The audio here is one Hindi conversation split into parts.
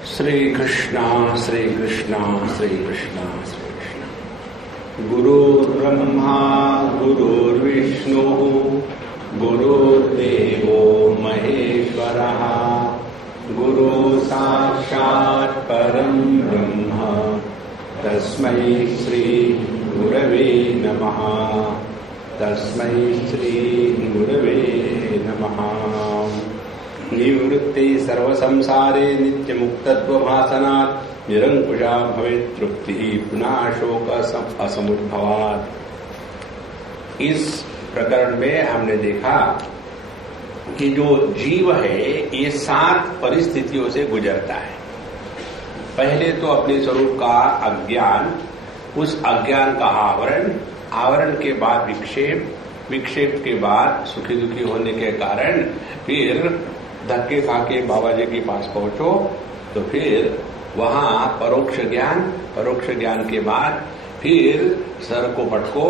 श्री कृष्णा श्री कृष्णा श्री कृष्णा श्री कृष्णा। गुरुर्ब्रह्मा गुरुर्विष्णु गुरुर्देवो महेश्वरः गुरु साक्षात् परं ब्रह्म तस्मै श्री गुरवे नमः तस्मै श्री गुरवे नमः। निवृत्ति सर्वसंसारे नित्यमुक्तत्वभासनात् निरंकुशा भवेत् तृप्तिः पुनः शोक असमुद्भवात्। इस प्रकरण में हमने देखा कि जो जीव है ये 7 परिस्थितियों से गुजरता है। पहले तो अपने स्वरूप का अज्ञान, उस अज्ञान का आवरण के बाद विक्षेप के बाद सुखी दुखी होने के कारण फिर धक्के खाके बाबा जी के पास पहुंचो तो फिर वहां परोक्ष ज्ञान के बाद फिर सर को पटको,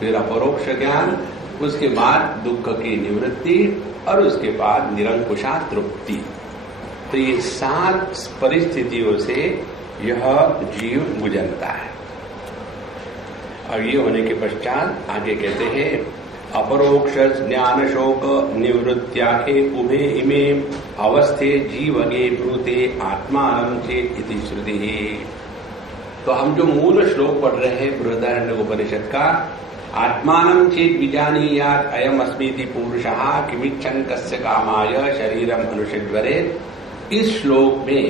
फिर अपरोक्ष ज्ञान, उसके बाद दुख की निवृत्ति और उसके बाद निरंकुशा तृप्ति। तो ये 7 परिस्थितियों से यह जीव गुजरता है। और ये होने के पश्चात आगे कहते हैं अपरोक्ष ज्ञान शोक निवृत्त्याखे उभे इमे अवस्थे जीवगे ब्रूते आत्मानं चेत् इति श्रुति। तो हम जो मूल श्लोक पढ़ रहे हैं बृहदारण्यक उपनिषद का, आत्मानं चेत् विजानीयात् अयम् अस्मीति पुरुषः किमिच्छन् कस्य कामाय शरीरम अनुषिद्वरेत्। इस श्लोक में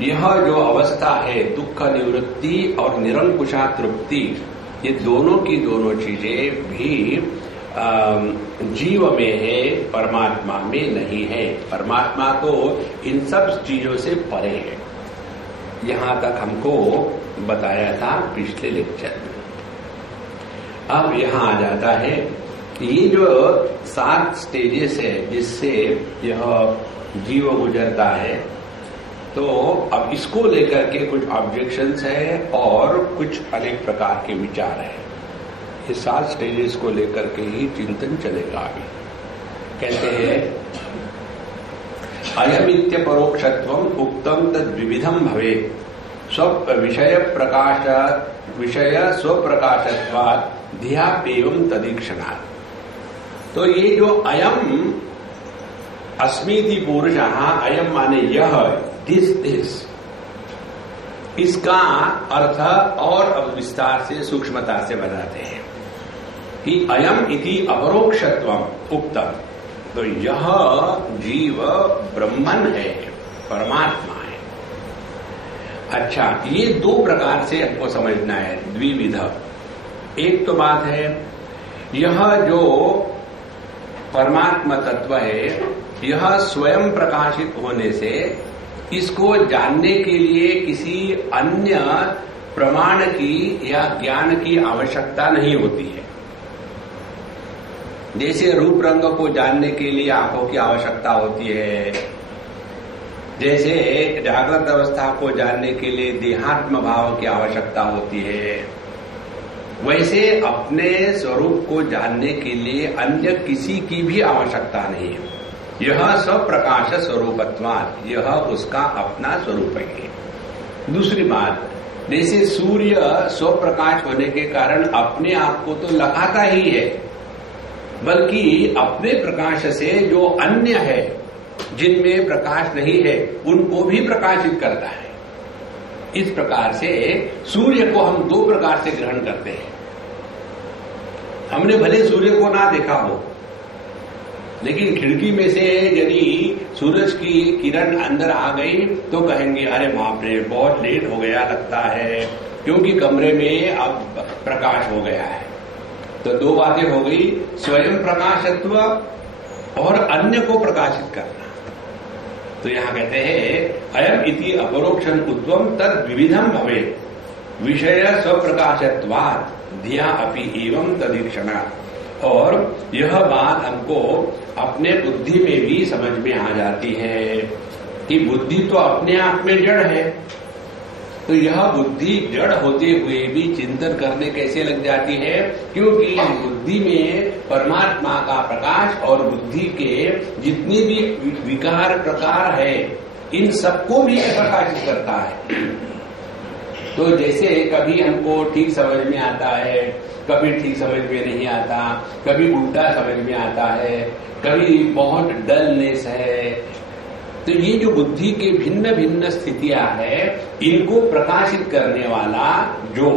यह जो अवस्था है दुख निवृत्ति और निरंकुशा तृप्ति, ये दोनों की दोनों चीजें भी जीव में है, परमात्मा में नहीं है। परमात्मा तो इन सब चीजों से परे है। यहां तक हमको बताया था पिछले लेक्चर में। अब यहां आ जाता है कि ये जो 7 स्टेजेस है जिससे यह जीव गुजरता है, तो अब इसको लेकर के कुछ ऑब्जेक्शंस है और कुछ अनेक प्रकार के विचार है। ये 7 स्टेजेस को लेकर के ही चिंतन चलेगा आगे। कहते हैं अयमित्य परोक्षत्वम उक्तम तद विविधम भवे विषय स्वप्रकाशत्वात् धियापेयं तदीक्षणात्। तो ये जो अयम अस्मीति पुरुषः, अयम माने यह, दिस, इसका अर्थ और विस्तार से सूक्ष्मता से बताते हैं कि अयम इति अपरोक्षत्वम उक्तम। तो यह जीव ब्रह्मन है, परमात्मा है। अच्छा, ये 2 प्रकार से हमको समझना है, द्विविध। एक तो बात है यह जो परमात्मा तत्व है यह स्वयं प्रकाशित होने से इसको जानने के लिए किसी अन्य प्रमाण की या ज्ञान की आवश्यकता नहीं होती है। जैसे रूप रंग को जानने के लिए आंखों की आवश्यकता होती है, जैसे जागृत अवस्था को जानने के लिए देहात्म भाव की आवश्यकता होती है, वैसे अपने स्वरूप को जानने के लिए अन्य किसी की भी आवश्यकता नहीं है। यह स्वप्रकाश स्वरूपत्वात्, यह उसका अपना स्वरूप है। दूसरी बात, जैसे सूर्य स्वप्रकाश होने के कारण अपने आप को तो लगाता ही है, बल्कि अपने प्रकाश से जो अन्य है जिनमें प्रकाश नहीं है उनको भी प्रकाशित करता है। इस प्रकार से सूर्य को हम 2 प्रकार से ग्रहण करते हैं। हमने भले सूर्य को ना देखा हो, लेकिन खिड़की में से यदि सूरज की किरण अंदर आ गई तो कहेंगे अरे बाप रे, बहुत लेट हो गया लगता है, क्योंकि कमरे में अब प्रकाश हो गया है। तो 2 बातें हो गई, स्वयं प्रकाशत्व और अन्य को प्रकाशित करना। तो यहां कहते हैं अयम इति अपरोक्षं उत्वम तद विविधम भवे विषय स्वप्रकाशत्वात् धिया अपि एवं तदीक्षणात्। और यह बात हमको अपने बुद्धि में भी समझ में आ जाती है कि बुद्धि तो अपने आप में जड़ है, तो यह बुद्धि जड़ होते हुए भी चिंतन करने कैसे लग जाती है, क्योंकि बुद्धि में परमात्मा का प्रकाश और बुद्धि के जितने भी विकार प्रकार है इन सबको भी प्रकाशित करता है। तो जैसे कभी हमको ठीक समझ में आता है, कभी ठीक समझ में नहीं आता, कभी उल्टा समझ में आता है, कभी बहुत डलनेस है, तो ये जो बुद्धि के भिन्न भिन्न स्थितियां है, इनको प्रकाशित करने वाला जो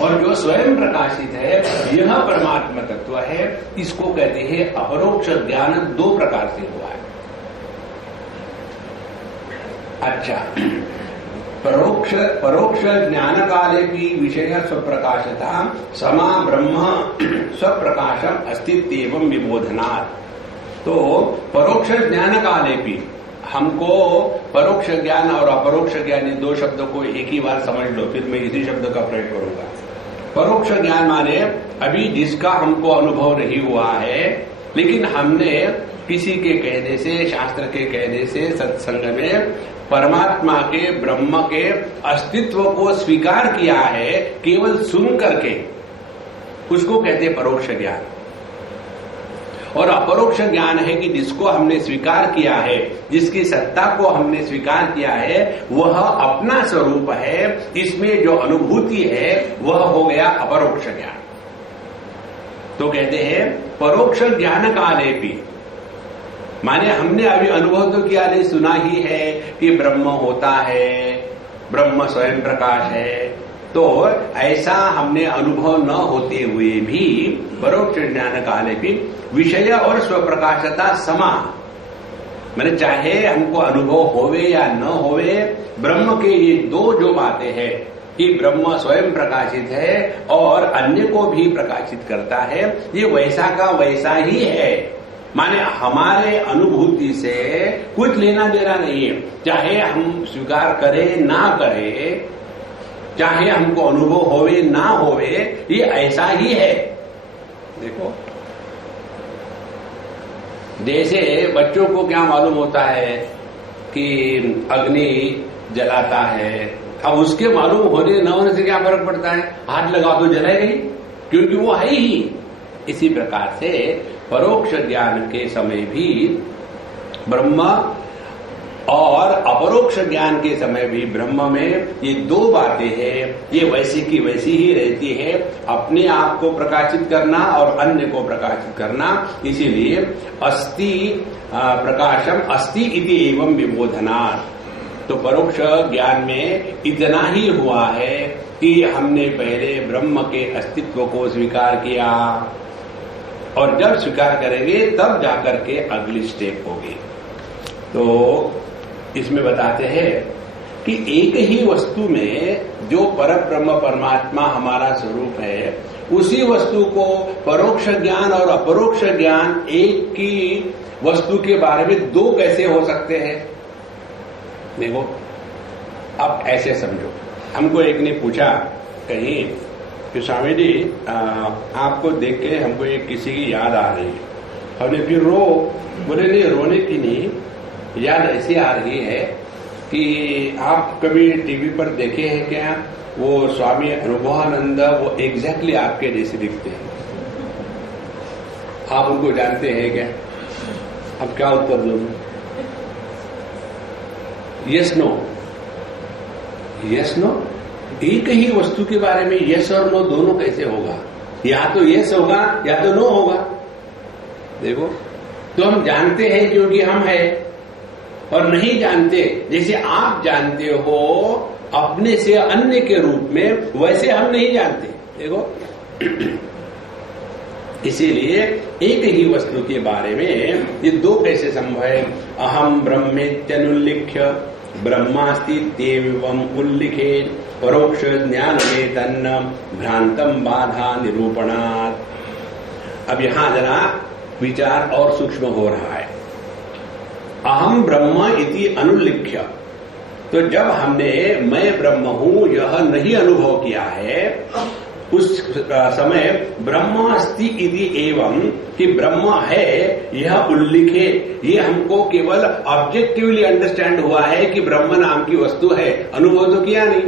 और जो स्वयं प्रकाशित है, यह परमात्मा तत्व है। इसको कहते हैं अपरोक्ष ज्ञान। दो प्रकार से हुआ है। अच्छा, परोक्ष ज्ञान काले भी विषय स्वप्रकाशता समा ब्रह्म स्वप्रकाशम अस्तित्व विबोधनात्। तो परोक्ष ज्ञान काले भी हमको परोक्ष ज्ञान और अपरोक्ष ज्ञान, इन दो शब्दों को एक ही बार समझ लो, फिर मैं इसी शब्द का प्रयोग करूंगा। परोक्ष ज्ञान माने अभी जिसका हमको अनुभव नहीं हुआ है, लेकिन हमने किसी के कहने से, शास्त्र के कहने से, सत्संग में परमात्मा के, ब्रह्म के अस्तित्व को स्वीकार किया है, केवल सुन करके, उसको कहते हैं परोक्ष ज्ञान। और अपरोक्ष ज्ञान है कि जिसको हमने स्वीकार किया है, जिसकी सत्ता को हमने स्वीकार किया है, वह अपना स्वरूप है, इसमें जो अनुभूति है वह हो गया अपरोक्ष ज्ञान। तो कहते हैं परोक्ष ज्ञान काले भी, माने हमने अभी अनुभव तो किया नहीं, सुना ही है कि ब्रह्म होता है, ब्रह्म स्वयं प्रकाश है। तो ऐसा हमने अनुभव न होते हुए भी परोक्ष ज्ञान काले भी विषय और स्वप्रकाशता समा, मैंने चाहे हमको अनुभव होवे या न होवे, ब्रह्म के ये दो जो बातें हैं कि ब्रह्म स्वयं प्रकाशित है और अन्य को भी प्रकाशित करता है, ये वैसा का वैसा ही है। माने हमारे अनुभूति से कुछ लेना देना नहीं है, चाहे हम स्वीकार करें ना करें, चाहे हमको अनुभव होवे ना होवे, ये ऐसा ही है। देखो, जैसे बच्चों को क्या मालूम होता है कि अग्नि जलाता है, अब उसके मालूम होने न होने से क्या फर्क पड़ता है, हाथ लगाओ तो जलाएगा ही, क्योंकि वो है ही। इसी प्रकार से परोक्ष ज्ञान के समय भी ब्रह्म और अपरोक्ष ज्ञान के समय भी ब्रह्म में ये दो बातें हैं, ये वैसी की वैसी ही रहती है, अपने आप को प्रकाशित करना और अन्य को प्रकाशित करना। इसीलिए अस्ति प्रकाशम अस्ति इति एवं विबोधनात्। तो परोक्ष ज्ञान में इतना ही हुआ है कि हमने पहले ब्रह्म के अस्तित्व को स्वीकार किया, और जब स्वीकार करेंगे तब जाकर के अगली स्टेप होगी। तो इसमें बताते हैं कि एक ही वस्तु में जो परब्रह्म परमात्मा हमारा स्वरूप है, उसी वस्तु को परोक्ष ज्ञान और अपरोक्ष ज्ञान एक की वस्तु के बारे में दो कैसे हो सकते हैं। देखो, अब ऐसे समझो, हमको एक ने पूछा कहीं कि स्वामी जी आपको देख के हमको एक किसी की याद आ रही है, हमने फिर बोले नहीं, रोने की नहीं, याद ऐसी आ रही है कि आप कभी टीवी पर देखे हैं क्या, वो स्वामी अनुभवानंद, वो एग्जैक्टली आपके जैसे दिखते हैं, आप उनको जानते हैं क्या? अब क्या उत्तर दूं? Yes no, yes no. एक ही वस्तु के बारे में यस और नो दोनों कैसे होगा? या तो यस होगा या तो नो होगा। देखो, तो हम जानते हैं क्योंकि हम है, और नहीं जानते, जैसे आप जानते हो अपने से अन्य के रूप में, वैसे हम नहीं जानते। देखो, इसीलिए एक ही वस्तु के बारे में ये दो कैसे संभव है? अहम ब्रह्मेत्यनुल्लिख्य ब्रह्मास्ति तेवं उल्लिखेत परोक्ष ज्ञान में तन्न भ्रांतम बाधा निरूपणात्। अब यहां जरा विचार और सूक्ष्म हो रहा है। अहम ब्रह्म इति अनुल्लिख्य, तो जब हमने मैं ब्रह्म हूं यह नहीं अनुभव किया है, उस समय ब्रह्म अस्ति इति एवं कि ब्रह्म है यह उल्लिखे, ये हमको केवल ऑब्जेक्टिवली अंडरस्टैंड हुआ है कि ब्रह्म नाम की वस्तु है, अनुभव तो किया नहीं।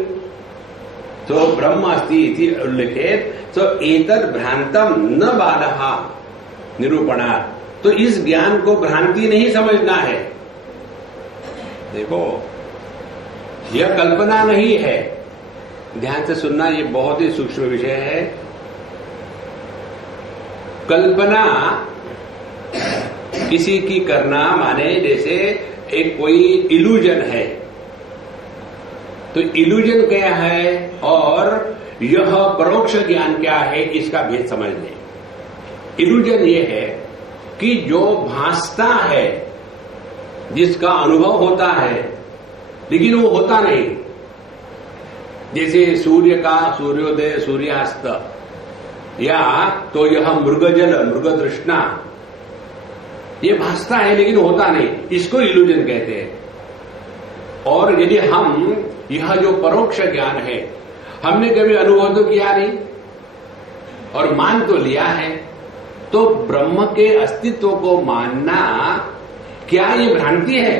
तो ब्रह्म अस्ति इति उल्लिखेत, तो एतद् भ्रांतम न बाधा निरूपणात्, तो इस ज्ञान को भ्रांति नहीं समझना है। देखो, यह कल्पना नहीं है, ध्यान से सुनना, ये बहुत ही सूक्ष्म विषय है। कल्पना किसी की करना माने जैसे एक कोई इल्यूजन है, तो इल्यूजन क्या है और यह परोक्ष ज्ञान क्या है, इसका भेद समझ लें। इल्यूजन ये है कि जो भासता है, जिसका अनुभव होता है लेकिन वो होता नहीं, जैसे सूर्य का सूर्योदय सूर्यास्त, या तो यह मृगजल मृग तृष्णा, ये भासता है लेकिन होता नहीं, इसको इल्यूजन कहते हैं। और यदि हम यह जो परोक्ष ज्ञान है, हमने कभी अनुभव तो किया नहीं और मान तो लिया है, तो ब्रह्म के अस्तित्व को मानना क्या ये भ्रांति है,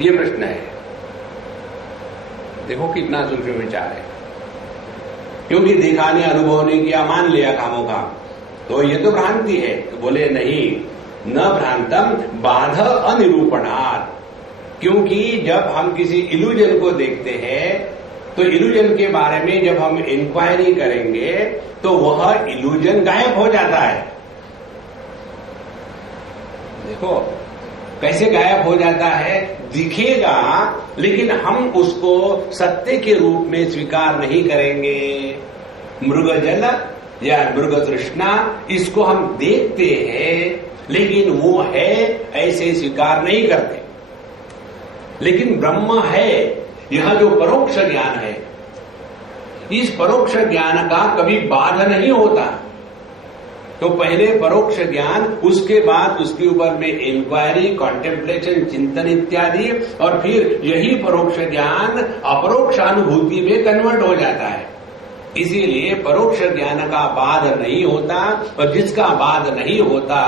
ये प्रश्न है। देखो कितना सूक्ष्म विचार है, क्योंकि देखा ने अनुभव नहीं किया, मान लिया खामोखा, तो ये तो भ्रांति है। तो बोले नहीं, न भ्रांतम बाध अनिरूपणात्, क्योंकि जब हम किसी इल्यूजन को देखते हैं तो इल्यूजन के बारे में जब हम इंक्वायरी करेंगे तो वह इल्यूजन गायब हो जाता है। देखो कैसे गायब हो जाता है, दिखेगा लेकिन हम उसको सत्य के रूप में स्वीकार नहीं करेंगे। मृगजल या मृग तृष्णा, इसको हम देखते हैं लेकिन वो है ऐसे स्वीकार नहीं करते। लेकिन ब्रह्म है, यह जो परोक्ष ज्ञान है, इस परोक्ष ज्ञान का कभी बाध नहीं होता। तो पहले परोक्ष ज्ञान, उसके बाद उसके ऊपर में इंक्वायरी, कॉन्टेम्पलेशन, चिंतन इत्यादि, और फिर यही परोक्ष ज्ञान अपरोक्ष अनुभूति में कन्वर्ट हो जाता है। इसीलिए परोक्ष ज्ञान का बाध नहीं होता, और जिसका बाध नहीं होता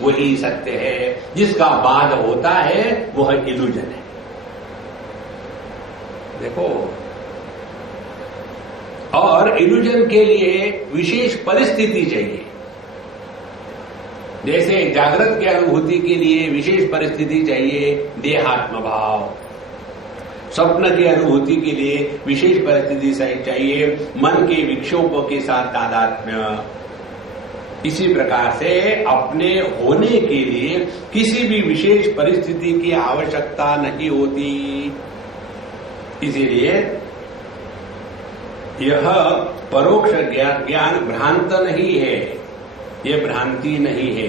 वही सत्य है, जिसका बाध होता है वह इल्यूजन है। देखो, और इल्यूजन के लिए विशेष परिस्थिति चाहिए। जैसे जागृत की अनुभूति के लिए विशेष परिस्थिति चाहिए, देहात्म भाव। स्वप्न की अनुभूति के लिए विशेष परिस्थिति चाहिए, मन के विक्षोभों के साथ तादात्म्य। इसी प्रकार से अपने होने के लिए किसी भी विशेष परिस्थिति की आवश्यकता नहीं होती। इसीलिए यह परोक्ष ज्ञान भ्रांत नहीं है, ये भ्रांति नहीं है।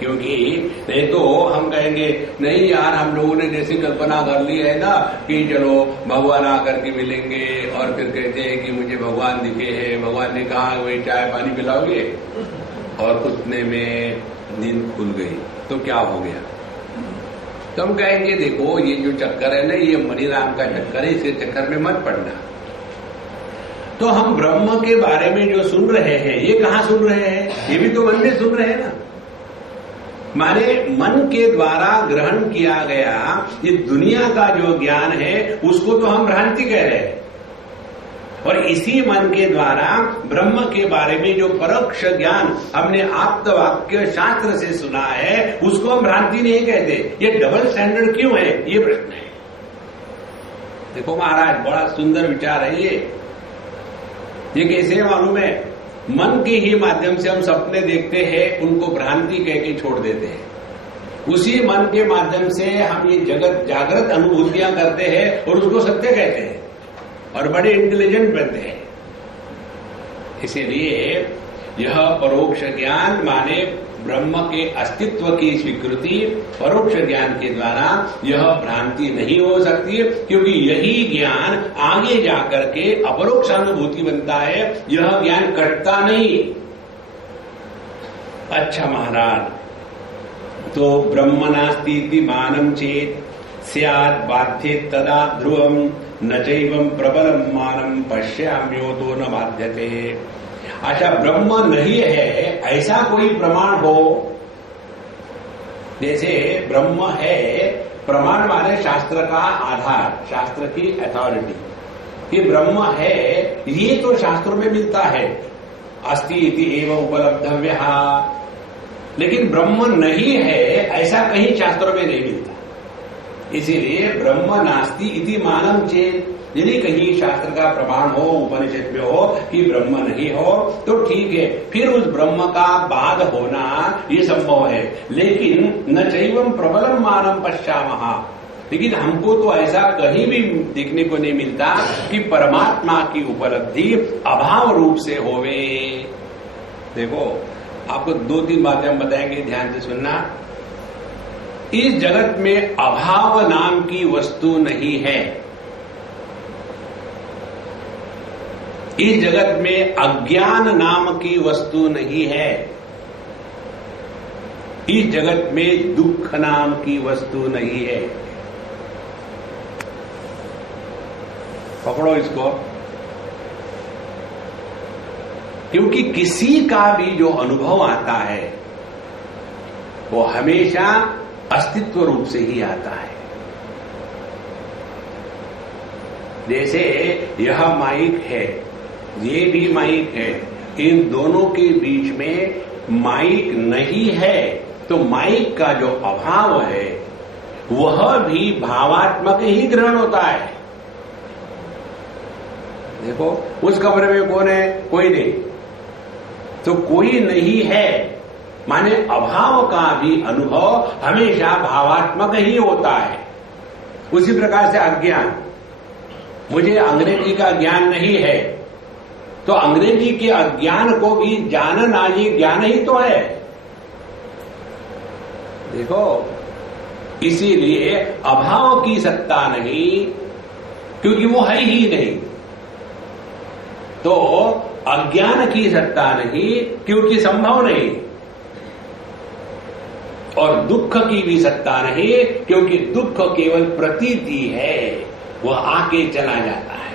क्योंकि नहीं तो हम कहेंगे नहीं यार, हम लोगों ने जैसी कल्पना कर ली है ना कि चलो भगवान आकर के मिलेंगे, और फिर कहते हैं कि मुझे भगवान दिखे हैं, भगवान ने कहा वही चाय पानी पिलाओगे, और उतने में नींद खुल गई, तो क्या हो गया। तो हम कहेंगे देखो ये जो चक्कर है ना, ये मणिराम का चक्कर है, इसके चक्कर में मत पड़ना। तो हम ब्रह्म के बारे में जो सुन रहे हैं, ये कहाँ सुन रहे हैं, ये भी तो मन में सुन रहे हैं ना। माने मन के द्वारा ग्रहण किया गया ये दुनिया का जो ज्ञान है, उसको तो हम भ्रांति कह रहे हैं। और इसी मन के द्वारा ब्रह्म के बारे में जो परोक्ष ज्ञान हमने आप्त वाक्य शास्त्र से सुना है, उसको हम भ्रांति नहीं कहते। ये डबल स्टैंडर्ड क्यों है, ये प्रश्न है। देखो महाराज, बड़ा सुंदर विचार है ये कैसे मालूम है, मन के ही माध्यम से हम सपने देखते हैं, उनको भ्रांति कह के छोड़ देते हैं। उसी मन के माध्यम से हम ये जगत जागृत अनुभूतियां करते हैं और उसको सत्य कहते हैं, और बड़े इंटेलिजेंट बनते हैं। इसीलिए यह परोक्ष ज्ञान माने ब्रह्म के अस्तित्व की स्वीकृति परोक्ष ज्ञान के द्वारा यह भ्रांति नहीं हो सकती, क्योंकि यही ज्ञान आगे जाकर के अपरोक्ष अनुभूति बनता है, यह ज्ञान कटता नहीं। अच्छा महाराज, तो ब्रह्म नास्तीति मानम चेत स्यात् बाध्ये तदा ध्रुवम न चैवं प्रबलम मानम पश्याम्यो तो न बाध्यते। अच्छा, ब्रह्म नहीं है ऐसा कोई प्रमाण हो, जैसे ब्रह्म है, प्रमाण माने शास्त्र का आधार, शास्त्र की अथॉरिटी। ये ब्रह्म है, ये तो शास्त्रों में मिलता है, अस्ति इति एव उपलब्धव्यः। लेकिन ब्रह्म नहीं है ऐसा कहीं शास्त्रों में नहीं मिलता। इसीलिए ब्रह्म नास्ति इति मानम चेत, यदि कहीं शास्त्र का प्रमाण हो, उपनिषद में हो कि ब्रह्म नहीं हो तो ठीक है, फिर उस ब्रह्म का बाद होना ये संभव है। लेकिन न चैवम प्रबलम मानम पश्यामः, लेकिन हमको तो ऐसा कहीं भी देखने को नहीं मिलता कि परमात्मा की उपलब्धि अभाव रूप से होवे। देखो आपको 2-3 बातें हम बताएंगे, ध्यान से सुनना। इस जगत में अभाव नाम की वस्तु नहीं है। इस जगत में अज्ञान नाम की वस्तु नहीं है। इस जगत में दुख नाम की वस्तु नहीं है। पकड़ो इसको, क्योंकि किसी का भी जो अनुभव आता है वो हमेशा अस्तित्व रूप से ही आता है। जैसे यह माइक है, ये भी माइक है, इन दोनों के बीच में माइक नहीं है तो माइक का जो अभाव है वह भी भावात्मक ही ग्रहण होता है। देखो उस कमरे में कौन है? कोई नहीं, तो कोई नहीं है माने अभाव का भी अनुभव हमेशा भावात्मक ही होता है। उसी प्रकार से अज्ञान, मुझे अंग्रेजी का ज्ञान नहीं है तो अंग्रेजी के अज्ञान को भी जानना ये ज्ञान ही तो है। देखो इसीलिए अभाव की सत्ता नहीं, क्योंकि वो है ही नहीं, तो अज्ञान की सत्ता नहीं क्योंकि संभव नहीं, और दुख की भी सत्ता नहीं क्योंकि दुख केवल प्रतीति है, वह आके चला जाता है।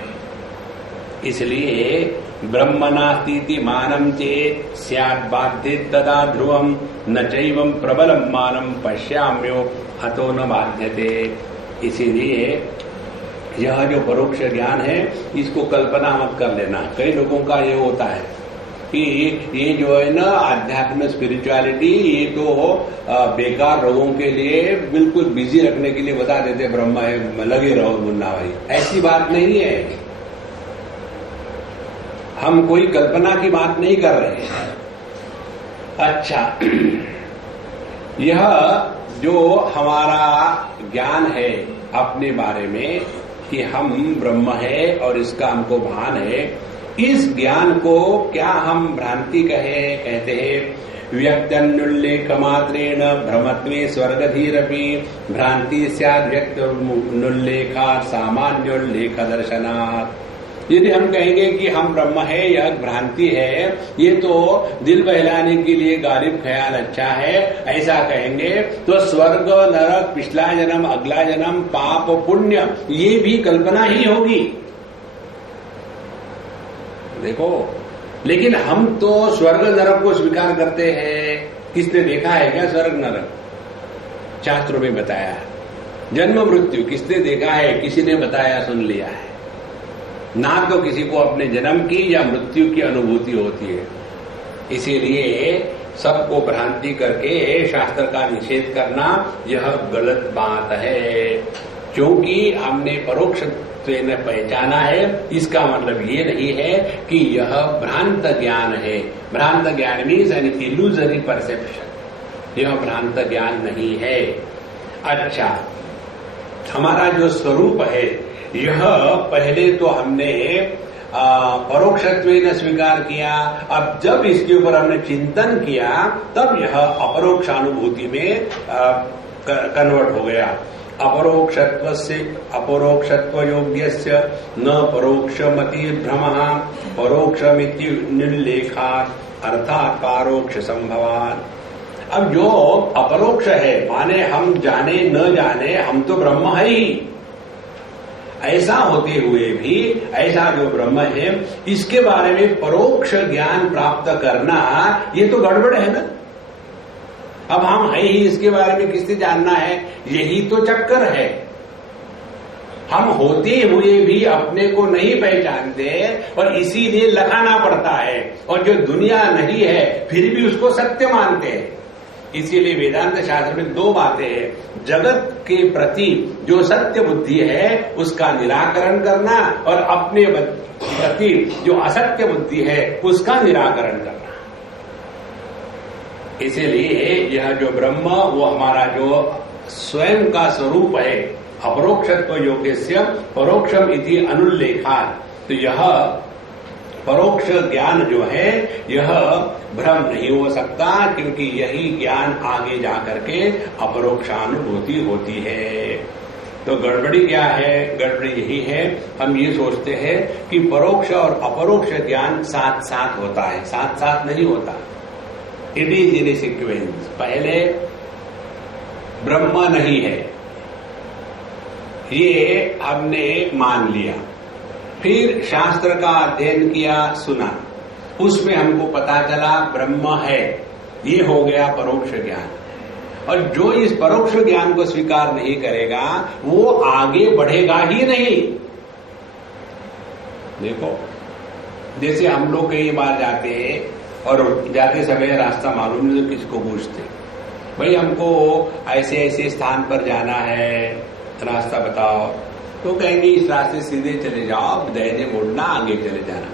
इसलिए ब्रह्म नास्तीति मानम चेत स्यात् बाध्येत तदा ध्रुवम न चैवम प्रबलम मानम पश्याम्यो हतो न बाध्यते। इसीलिए यह जो परोक्ष ज्ञान है इसको कल्पना मत कर लेना। कई लोगों का ये होता है कि ये जो है ना आध्यात्म स्पिरिचुअलिटी, ये तो बेकार लोगों के लिए बिल्कुल बिजी रखने के लिए बता देते ब्रह्म है, लगे रहो मुन्ना भाई। ऐसी बात नहीं है, हम कोई कल्पना की बात नहीं कर रहे हैं। अच्छा, यह जो हमारा ज्ञान है अपने बारे में कि हम ब्रह्म है और इसका हमको भान है, इस ज्ञान को क्या हम भ्रांति कहते हैं? व्यक्त्यनुल्लेख मात्रेण भ्रमत्वे स्वर्गधीरपि भ्रांति स्याद् व्यक्त्यनुल्लेखात् सामान्योल्लेख दर्शनात्। यदि हम कहेंगे कि हम ब्रह्म है, यह भ्रांति है, ये तो दिल बहलाने के लिए गालिब ख्याल अच्छा है, ऐसा कहेंगे तो स्वर्ग नरक, पिछला जन्म, अगला जन्म, पाप पुण्य, ये भी कल्पना ही होगी। देखो, लेकिन हम तो स्वर्ग नरक को स्वीकार करते हैं। किसने देखा है क्या स्वर्ग नरक? शास्त्रों में बताया। जन्म मृत्यु किसने देखा है? किसी ने बताया, सुन लिया है। ना तो किसी को अपने जन्म की या मृत्यु की अनुभूति होती है। इसीलिए सबको भ्रांति करके शास्त्र का निषेध करना यह गलत बात है, क्योंकि हमने परोक्ष ने पहचाना है। इसका मतलब ये नहीं है कि यह भ्रांत ज्ञान है। भ्रांत ज्ञान मीन्स एन इल्यूजरी परसेप्शन, यह भ्रांत ज्ञान नहीं है। अच्छा, हमारा जो स्वरूप है यह पहले तो हमने परोक्षत्वेन स्वीकार किया, अब जब इसके ऊपर हमने चिंतन किया तब यह अपरोक्षानुभूति में कन्वर्ट हो गया। अपरोक्षत्व योग्यस्य न परोक्षमति भ्रमः परोक्षमिति निर्लेखात् अर्थात् पारोक्ष संभवात्। अब जो अपरोक्ष है माने हम जाने न जाने, हम तो ब्रह्म है ही, ऐसा होते हुए भी ऐसा जो ब्रह्म है इसके बारे में परोक्ष ज्ञान प्राप्त करना ये तो गड़बड़ है ना। अब हम है ही, इसके बारे में किससे जानना है? यही तो चक्कर है। हम होते हुए भी अपने को नहीं पहचानते और इसीलिए लगाना पड़ता है, और जो दुनिया नहीं है फिर भी उसको सत्य मानते हैं। इसीलिए वेदांत शास्त्र में दो बातें हैं। जगत के प्रति जो सत्य बुद्धि है उसका निराकरण करना और अपने प्रति जो असत्य बुद्धि है उसका निराकरण करना। इसीलिए यह जो ब्रह्म वो हमारा जो स्वयं का स्वरूप है, अपरोक्षत्व योग्यस्य परोक्षम इति अनुल्लेखात्, तो यह परोक्ष ज्ञान जो है यह भ्रम नहीं हो सकता, क्योंकि यही ज्ञान आगे जाकर के अपरोक्षानुभूति होती है। तो गड़बड़ी क्या है? गड़बड़ी यही है, हम ये सोचते हैं कि परोक्ष और अपरोक्ष ज्ञान साथ साथ होता है, साथ साथ नहीं होता। It is in A sequence. पहले ब्रह्म नहीं है ये हमने मान लिया, फिर शास्त्र का अध्ययन किया, सुना, उसमें हमको पता चला ब्रह्म है, ये हो गया परोक्ष ज्ञान। और जो इस परोक्ष ज्ञान को स्वीकार नहीं करेगा वो आगे बढ़ेगा ही नहीं। देखो, जैसे हम लोग कई बार जाते हैं और जाते समय रास्ता मालूम नहीं तो किसको पूछते, भाई हमको ऐसे ऐसे स्थान पर जाना है, रास्ता बताओ। तो कहेंगे इस रास्ते सीधे चले जाओ, दाहिने मुड़ना, आगे चले जाना।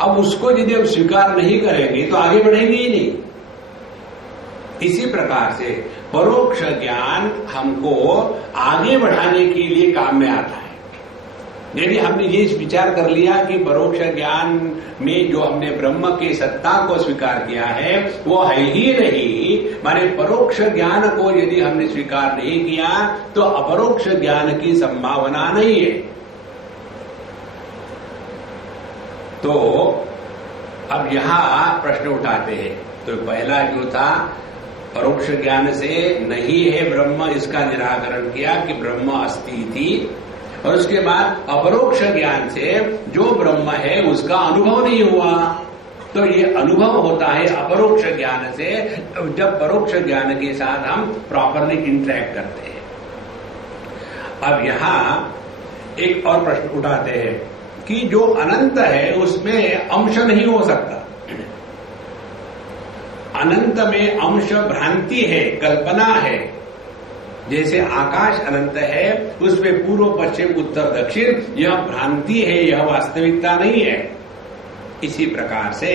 अब उसको यदि हम स्वीकार नहीं करेंगे तो आगे बढ़ेंगे ही नहीं। इसी प्रकार से परोक्ष ज्ञान हमको आगे बढ़ाने के लिए काम में आता है। यदि हमने ये विचार कर लिया कि परोक्ष ज्ञान में जो हमने ब्रह्म की सत्ता को स्वीकार किया है वो है ही नहीं, माने परोक्ष ज्ञान को यदि हमने स्वीकार नहीं किया तो अपरोक्ष ज्ञान की संभावना नहीं है। तो अब यहां प्रश्न उठाते हैं। तो पहला जो था परोक्ष ज्ञान से नहीं है ब्रह्म, इसका निराकरण किया कि ब्रह्म अस्ति थी, और उसके बाद अपरोक्ष ज्ञान से जो ब्रह्म है उसका अनुभव नहीं हुआ। तो ये अनुभव होता है अपरोक्ष ज्ञान से, जब परोक्ष ज्ञान के साथ हम प्रॉपरली इंटरेक्ट करते हैं। अब यहां एक और प्रश्न उठाते हैं कि जो अनंत है उसमें अंश नहीं हो सकता। अनंत में अंश भ्रांति है, कल्पना है। जैसे आकाश अनंत है उसमें पूर्व पश्चिम उत्तर दक्षिण यह भ्रांति है, यह वास्तविकता नहीं है। इसी प्रकार से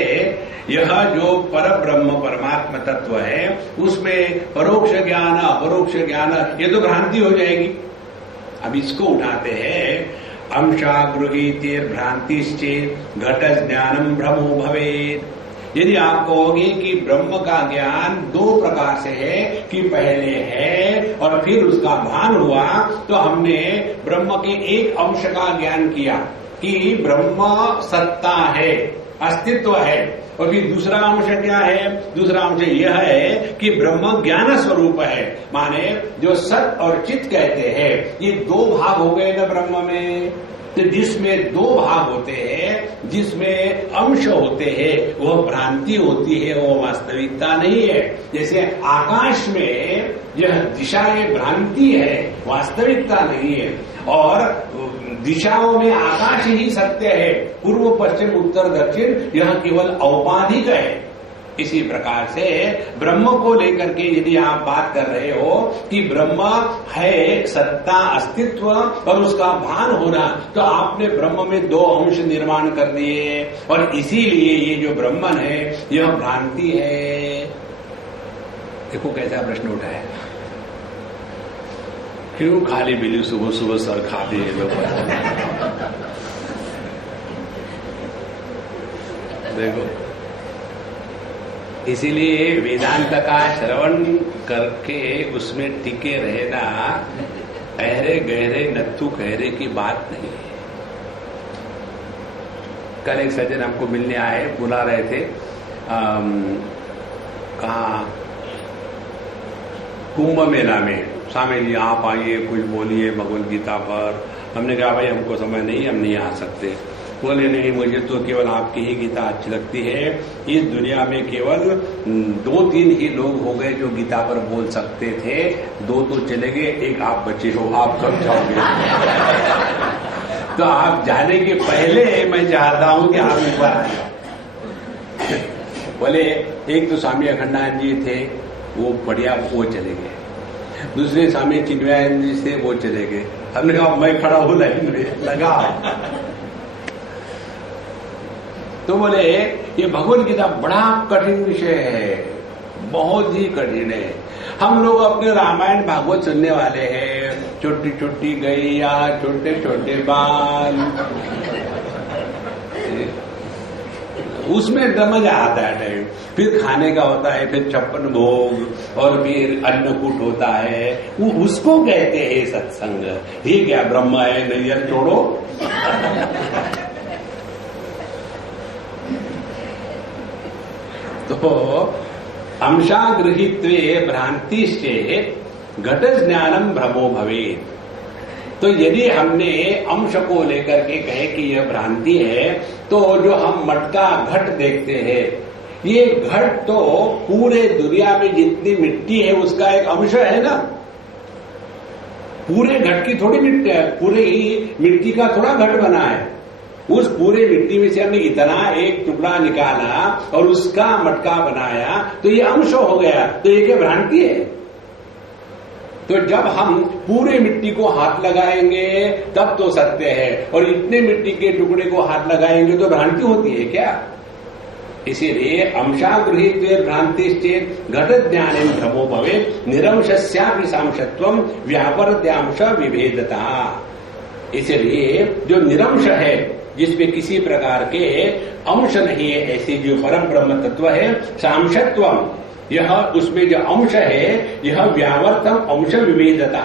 यह जो पर ब्रह्म परमात्मा तत्व है उसमें परोक्ष ज्ञान अपरोक्ष ज्ञान ये तो भ्रांति हो जाएगी। अब इसको उठाते हैं, अंशा गृहीतिर भ्रांतिश्चेत् घट ज्ञानम भ्रमो भवेत्। यदि आप कहोगे कि ब्रह्म का ज्ञान दो प्रकार से है कि पहले है और फिर उसका भान हुआ, तो हमने ब्रह्म के एक अंश का ज्ञान किया कि ब्रह्म सत्ता है, अस्तित्व है, और फिर दूसरा अंश क्या है? दूसरा अंश यह है कि ब्रह्म ज्ञान स्वरूप है। माने जो सत और चित कहते हैं ये दो भाग हो गए ना ब्रह्म में। तो जिसमें दो भाग होते हैं, जिसमें अंश होते हैं, वह भ्रांति होती है, वो वास्तविकता नहीं है। जैसे आकाश में यह दिशाएं भ्रांति है, वास्तविकता नहीं है। और दिशाओं में आकाश ही सत्य है, पूर्व पश्चिम उत्तर दक्षिण यह केवल औपाधिक है। इसी प्रकार से ब्रह्म को लेकर के यदि आप बात कर रहे हो कि ब्रह्म है सत्ता, अस्तित्व और उसका भान होना, तो आपने ब्रह्म में दो अंश निर्माण कर दिए, और इसीलिए ये जो ब्रह्मन है यह भ्रांति है। देखो कैसा प्रश्न उठा है, क्यों खाली बिल्ली सुबह सुबह सर खाते हैं लोग। देखो, इसीलिए वेदांत का श्रवण करके उसमें टिके रहना अहरे गहरे नत्थु कहरे की बात नहीं है। कल एक सज्जन हमको मिलने आए, बुला रहे थे, कहाँ कुंभ मेला में, स्वामी जी आप आइए कुछ बोलिए भगवद गीता पर। हमने कहा भाई हमको समय नहीं, हम नहीं आ सकते। बोले नहीं, मुझे तो केवल आपकी ही गीता अच्छी लगती है। इस दुनिया में केवल 2-3 ही लोग हो गए जो गीता पर बोल सकते थे, 2 तो चले गए, एक आप बचे हो, आप कब जाओगे? तो आप जाने के पहले मैं चाहता हूं कि आप एक बार आए। बोले एक तो स्वामी अखंडानंद जी थे, वो बढ़िया, वो चले गए। दूसरे स्वामी चिन्मयानंद जी से वो चले गए। हमने कहा मैं खड़ा हूं लाइन में, लगा। तो बोले ये भगवद गीता बड़ा कठिन विषय है, बहुत ही कठिन है। हम लोग अपने रामायण भागवत सुनने वाले हैं, छोटी छोटी गैया, छोटे छोटे बाल, उसमें मजा आता है टाइम। फिर खाने का होता है, फिर 56 भोग और फिर अन्नकूट होता है, वो उसको कहते हैं सत्संग। ये क्या ब्रह्म है, नैया छोड़ो। तो अंशागृहीत्वे भ्रांतिश्चे घट ज्ञानम भ्रमो भवेत्। तो यदि हमने अंश को लेकर के कहे कि यह भ्रांति है, तो जो हम मटका घट देखते हैं, ये घट तो पूरे दुनिया में जितनी मिट्टी है उसका एक अंश है ना। पूरे घट की थोड़ी मिट्टी है, पूरे ही मिट्टी का थोड़ा घट बना है। उस पूरे मिट्टी में से हमने इतना एक टुकड़ा निकाला और उसका मटका बनाया, तो ये अंश हो गया। तो ये क्या भ्रांति है? तो जब हम पूरे मिट्टी को हाथ लगाएंगे तब तो सत्य है, और इतने मिट्टी के टुकड़े को हाथ लगाएंगे तो भ्रांति होती है क्या? इसीलिए अंशागृहीत्वे भ्रांतिश्चेत् घट ज्ञानेन भ्रमो भवेत् निरंशस्यापि सांशत्वं व्यापरत्यांश विभेदता। इसलिए जो निरंश है, जिसमें किसी प्रकार के अंश नहीं है, ऐसे जो परम ब्रह्म तत्व है, सांशत्वम, यह उसमें जो अंश है, यह व्यावर्तम अंश विभेदता।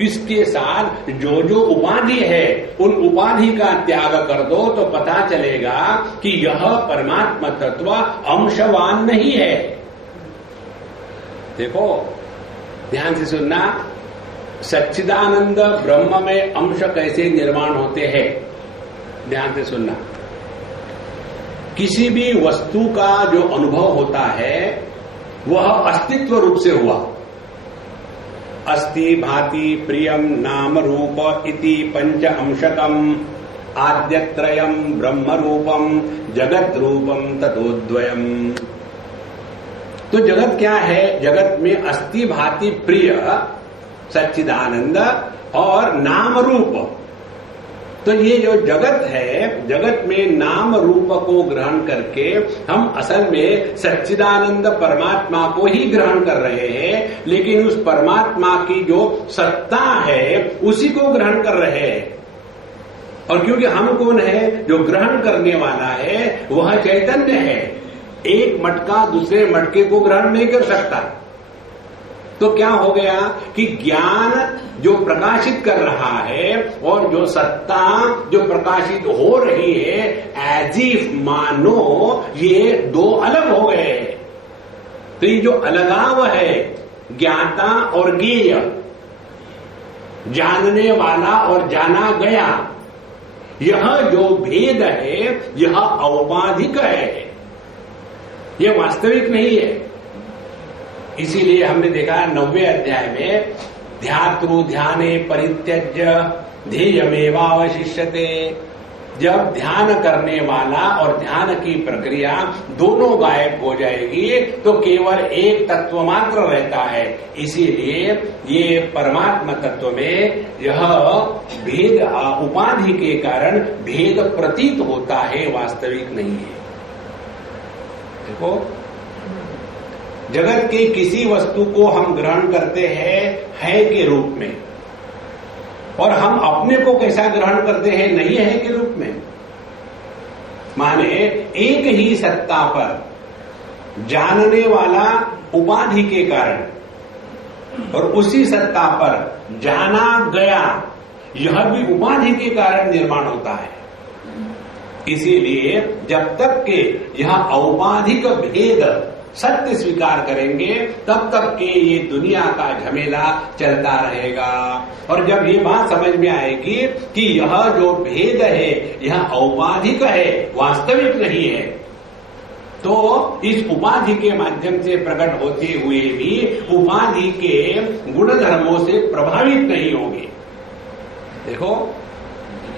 इसके साथ जो जो उपाधि है, उन उपाधि का त्याग कर दो तो पता चलेगा कि यह परमात्मा तत्व अंशवान नहीं है। देखो ध्यान से सुनना, सच्चिदानंद ब्रह्म में अंश कैसे निर्माण होते हैं, ध्यान से सुनना। किसी भी वस्तु का जो अनुभव होता है वह अस्तित्व रूप से हुआ। अस्ति भाति प्रियम नाम रूप इति पंच अंशकम आद्यत्रयम ब्रह्म रूपम जगत रूपम ततोद्वयम। तो जगत क्या है? जगत में अस्ति भाति प्रिय सच्चिदानंद और नाम रूप। तो ये जो जगत है, जगत में नाम रूप को ग्रहण करके हम असल में सच्चिदानंद परमात्मा को ही ग्रहण कर रहे हैं, लेकिन उस परमात्मा की जो सत्ता है उसी को ग्रहण कर रहे हैं। और क्योंकि हम कौन है? जो ग्रहण करने वाला है वह चैतन्य है। एक मटका दूसरे मटके को ग्रहण नहीं कर सकता। तो क्या हो गया कि ज्ञान जो प्रकाशित कर रहा है और जो सत्ता जो प्रकाशित हो रही है, एज इफ मानो ये दो अलग हो गए। तो ये जो अलगाव है, ज्ञाता और ज्ञेय, जानने वाला और जाना गया, यह जो भेद है यह औपाधिक है, यह वास्तविक नहीं है। इसीलिए हमने देखा 9वें अध्याय में ध्यातृ ध्याने परित्यज्य ध्येयमेवावशिष्यते। जब ध्यान करने वाला और ध्यान की प्रक्रिया दोनों गायब हो जाएगी तो केवल एक तत्व मात्र रहता है। इसीलिए ये परमात्मा तत्व में यह भेद उपाधि के कारण भेद प्रतीत होता है, वास्तविक नहीं है। देखो, जगत के किसी वस्तु को हम ग्रहण करते हैं है के रूप में, और हम अपने को कैसा ग्रहण करते हैं? नहीं है के रूप में। माने एक ही सत्ता पर जानने वाला उपाधि के कारण और उसी सत्ता पर जाना गया, यह भी उपाधि के कारण निर्माण होता है। इसीलिए जब तक के यह औपाधिक भेद सत्य स्वीकार करेंगे तब तक के ये दुनिया का झमेला चलता रहेगा। और जब ये बात समझ में आएगी कि यह जो भेद है यह औपाधिक है, वास्तविक नहीं है, तो इस उपाधि के माध्यम से प्रकट होते हुए भी उपाधि के गुणधर्मों से प्रभावित नहीं होंगे। देखो,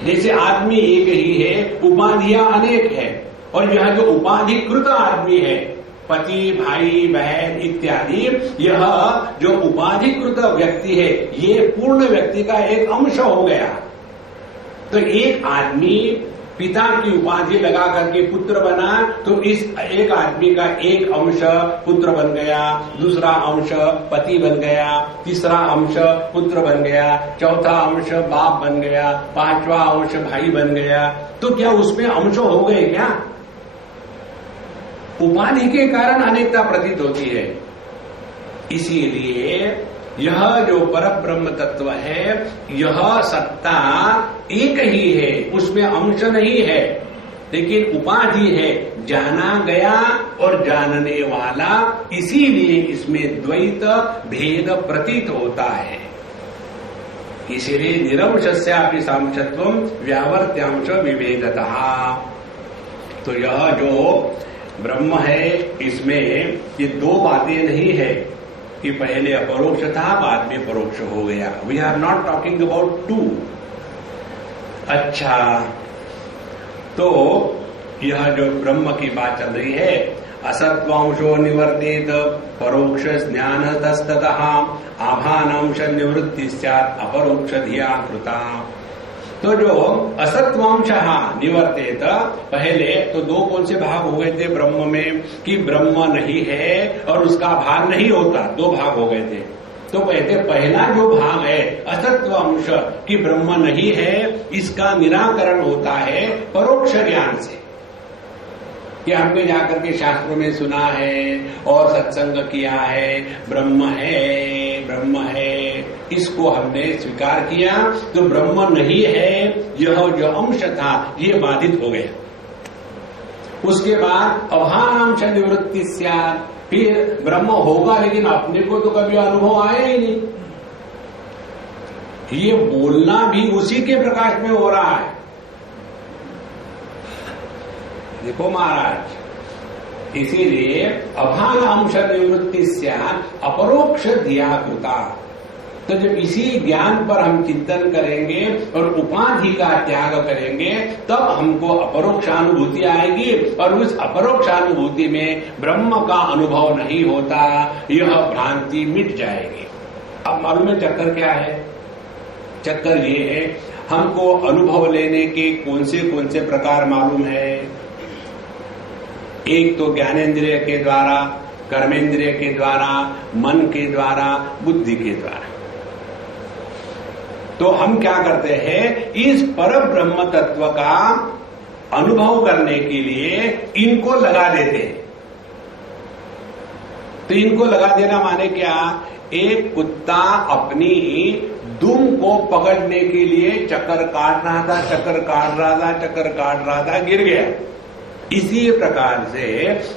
जैसे आदमी एक ही है, उपाधियां अनेक है, और यह जो उपाधिकृत आदमी है पति, भाई, बहन इत्यादि, यह जो उपाधिकृत व्यक्ति है ये पूर्ण व्यक्ति का एक अंश हो गया। तो एक आदमी पिता की उपाधि लगा करके पुत्र बना, तो इस एक आदमी का एक अंश पुत्र बन गया, दूसरा अंश पति बन गया, तीसरा अंश पुत्र बन गया, चौथा अंश बाप बन गया, पांचवा अंश भाई बन गया। तो क्या उसमें अंश हो गए क्या? उपाधि के कारण अनेकता प्रतीत होती है। इसीलिए यह जो परब्रह्म तत्व है, यह सत्ता एक ही है, उसमें अंश नहीं है, लेकिन उपाधि है, जाना गया और जानने वाला, इसीलिए इसमें द्वैत भेद प्रतीत होता है। इसीलिए निरंशस्यापि सांशत्वं व्यावर्त्यांश विभेदतः। तो यह जो ब्रह्म है, इसमें ये दो बातें नहीं है कि पहले अपरोक्ष था बाद में परोक्ष हो गया। We are not talking about two. अच्छा, तो यह जो ब्रह्म की बात चल रही है, असत्वांशो निवर्तेत परोक्ष ज्ञान तस्ततः आभानांश निवृत्ति स्यात् अपरोक्ष धिया कृता। तो जो असत्वांश निवर्तेत, पहले तो दो कौन से भाग हो गए थे ब्रह्म में कि ब्रह्म नहीं है और उसका भान नहीं होता, दो भाग हो गए थे। तो कहते पहला जो भाग है असत्वांश कि ब्रह्म नहीं है, इसका निराकरण होता है परोक्ष ज्ञान से, कि हमने जाकर के शास्त्रों में सुना है और सत्संग किया है, ब्रह्म है, ब्रह्म है, इसको हमने स्वीकार किया, तो ब्रह्म नहीं है, यह जो अंश था ये बाधित हो गया। उसके बाद अभानांश निवृत्ति स्यात्, फिर ब्रह्म होगा लेकिन अपने को तो कभी अनुभव आया ही नहीं। ये बोलना भी उसी के प्रकाश में हो रहा है। देखो महाराज, इसीलिए अभान अंश निवृत्ति स्यात् अपरोक्ष धिया कृता। तो जब इसी ज्ञान पर हम चिंतन करेंगे और उपाधि का त्याग करेंगे, तब हमको अपरोक्षानुभूति आएगी, और उस अपरोक्षानुभूति में ब्रह्म का अनुभव नहीं होता, यह भ्रांति मिट जाएगी। अब मालूम है चक्कर क्या है? चक्कर ये है, हमको अनुभव लेने के कौन से प्रकार मालूम है। एक तो ज्ञानेन्द्रिय के द्वारा, कर्मेंद्रिय के द्वारा, मन के द्वारा, बुद्धि के द्वारा। तो हम क्या करते हैं, इस पर ब्रह्म तत्व का अनुभव करने के लिए इनको लगा देते हैं। तो इनको लगा देना माने क्या? एक कुत्ता अपनी दुम को पकड़ने के लिए चक्कर काट रहा था, गिर गया। इसी प्रकार से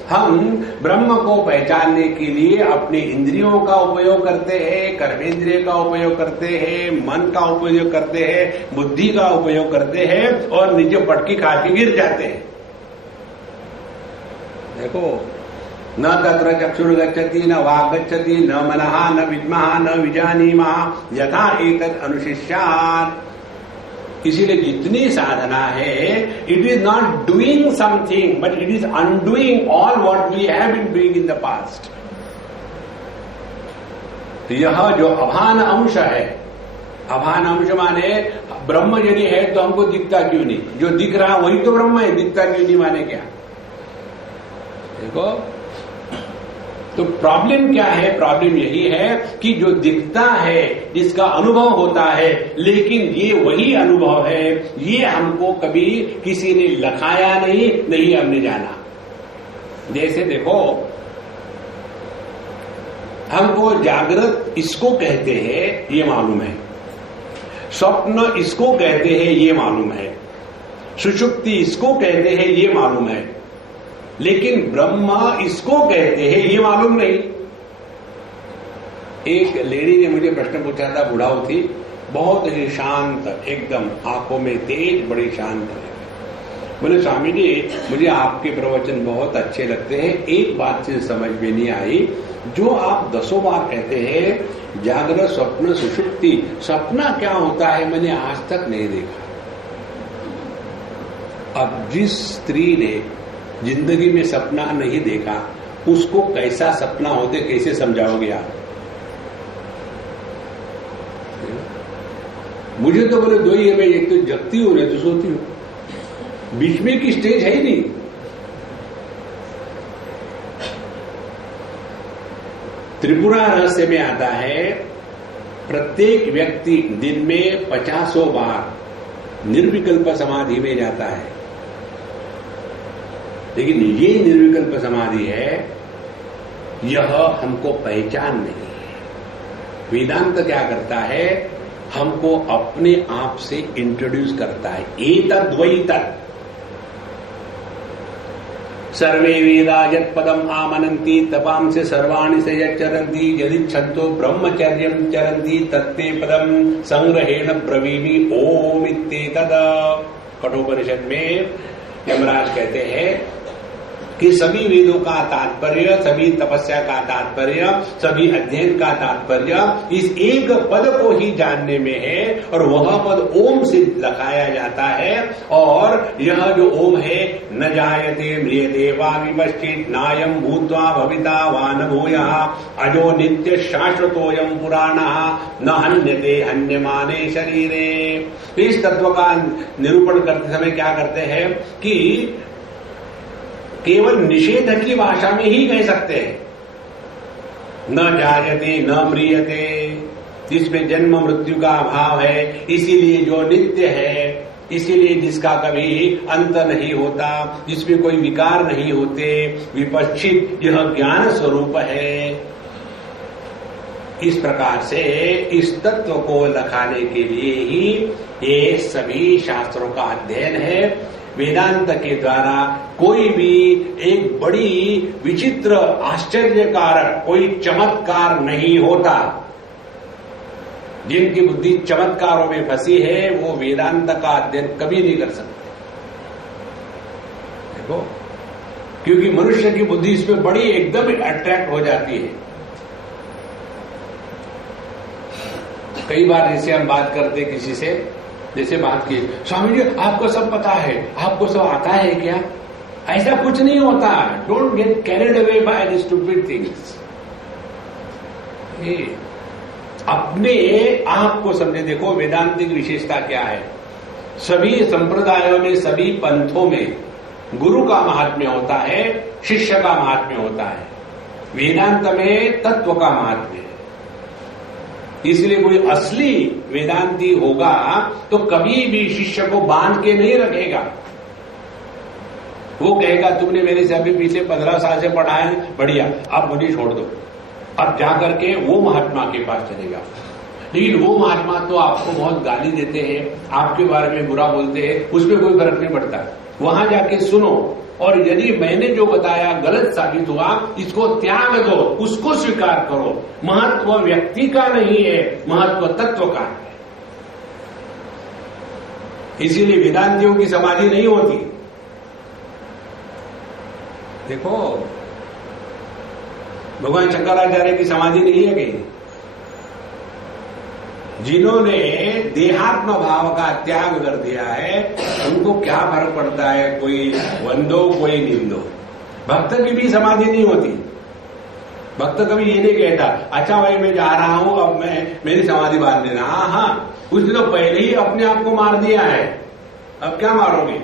हम ब्रह्म को पहचानने के लिए अपने इंद्रियों का उपयोग करते हैं, कर्मेंद्रिय का उपयोग करते हैं, मन का उपयोग करते हैं, बुद्धि का उपयोग करते हैं, और नीचे पटकी खा के गिर जाते हैं। देखो, न तत्र चक्षुर्गच्छति न वाक् गच्छति न मनः न विद्मः न विजानीमः यथा एतत् अनुशिष्यात्। इसीलिए जितनी साधना है, it is not doing something but it is undoing all what we have been doing in the past. तो यह जो अभान अंश है, अभान अंश माने ब्रह्म यदि है तो हमको दिखता क्यों नहीं? जो दिख रहा वही तो ब्रह्म है, दिखता क्यों नहीं माने क्या? देखो, तो प्रॉब्लम क्या है? प्रॉब्लम यही है कि जो दिखता है, जिसका अनुभव होता है, लेकिन ये वही अनुभव है, ये हमको कभी किसी ने लखाया नहीं हमने जाना। जैसे देखो, हमको जागृत इसको कहते हैं ये मालूम है, स्वप्न इसको कहते हैं ये मालूम है, सुषुप्ति इसको कहते हैं ये मालूम है, लेकिन ब्रह्म इसको कहते हैं ये मालूम नहीं। एक लेडी ने मुझे प्रश्न पूछा था, बुढ़ाऊ थी, बहुत ही शांत, एकदम आंखों में तेज, बड़ी शांत है। बोले स्वामी जी, मुझे आपके प्रवचन बहुत अच्छे लगते हैं, एक बात से समझ में नहीं आई, जो आप 10 बार कहते हैं जागृत स्वप्न सुषुप्ति, सपना क्या होता है मैंने आज तक नहीं देखा। अब जिस स्त्री ने जिंदगी में सपना नहीं देखा, उसको कैसा सपना होते कैसे समझाओगे आप? मुझे तो बोले दो ही है भाई, एक तो जगती हो नहीं तो सोती हो, बीच में की स्टेज है ही नहीं। त्रिपुरा रहस्य में आता है प्रत्येक व्यक्ति दिन में 50 बार निर्विकल्प समाधि में जाता है, लेकिन ये निर्विकल्प समाधि है, यह हमको पहचान नहीं है। वेदांत क्या करता है, हमको अपने आप से इंट्रोड्यूस करता है। एतद् वै तत् सर्वे वेदा यत् पदम आमनन्ति तपांसे सर्वाणि से यच्चरन्ति यदिच्छन्तो ब्रह्मचर्यं चरन्ति तत्ते पदम संग्रहेण ब्रवीमि ओम इत्येतद्। कठोपनिषद में यमराज कहते हैं कि सभी वेदों का तात्पर्य, सभी तपस्या का तात्पर्य, सभी अध्ययन का तात्पर्य इस एक पद को ही जानने में है, और वह पद ओम से लखाया जाता है। और यह जो ओम है, न जायते म्रियते वा विपश्चित् नायं भूत्वा भविता वा न भूयः अजो नित्य शाश्वतोऽयं पुराणः न हन्यते हन्यमाने शरीरे। इस तत्व का निरूपण करते समय क्या करते हैं कि केवल निषेध की भाषा में ही कह सकते हैं, न जायते न म्रियते, जिसमें जन्म मृत्यु का अभाव है, इसीलिए जो नित्य है, इसीलिए जिसका कभी अंत नहीं होता, जिसमें कोई विकार नहीं होते, विपश्चित यह ज्ञान स्वरूप है। इस प्रकार से इस तत्व को लखाने के लिए ही ये सभी शास्त्रों का अध्ययन है। वेदांत के द्वारा कोई भी एक बड़ी विचित्र आश्चर्यकारक कोई चमत्कार नहीं होता। जिनकी बुद्धि चमत्कारों में फंसी है वो वेदांत का अध्ययन कभी नहीं कर सकते। देखो, क्योंकि मनुष्य की बुद्धि इसमें बड़ी एकदम अट्रैक्ट हो जाती है। कई बार जैसे हम बात करते किसी से, जैसे बात की, स्वामी जी आपको सब पता है, आपको सब आता है क्या? ऐसा कुछ नहीं होता। Don't get carried away by the stupid things. अपने आप को समझे। देखो, वेदांतिक विशेषता क्या है, सभी संप्रदायों में, सभी पंथों में गुरु का महात्म्य होता है, शिष्य का महात्म्य होता है। वेदांत में तत्व का महात्म्य है। इसलिए कोई असली वेदांती होगा तो कभी भी शिष्य को बांध के नहीं रखेगा। वो कहेगा तुमने मेरे से अभी पिछले 15 साल से पढ़ा है, बढ़िया, अब मुझे छोड़ दो। अब जाकर के वो महात्मा के पास चलेगा। लेकिन वो महात्मा तो आपको बहुत गाली देते हैं, आपके बारे में बुरा बोलते हैं, उसमें कोई फर्क नहीं पड़ता। वहां जाके सुनो, और यदि मैंने जो बताया गलत साबित हुआ, इसको त्याग दो, उसको स्वीकार करो। महत्व व्यक्ति का नहीं है, महत्व तत्व का है। इसीलिए वेदांतियों की समाधि नहीं होती। देखो, भगवान शंकराचार्य की समाधि नहीं है कहीं। जिन्होंने देहात्म भाव का त्याग कर दिया है, उनको क्या फर्क पड़ता है, कोई वंदो कोई निंदो। भक्त की भी समाधि नहीं होती। भक्त कभी ये नहीं कहता, अच्छा भाई मैं जा रहा हूं, अब मेरी समाधि बांध देना। हाँ, उसने तो पहले ही अपने आप को मार दिया है, अब क्या मारोगे?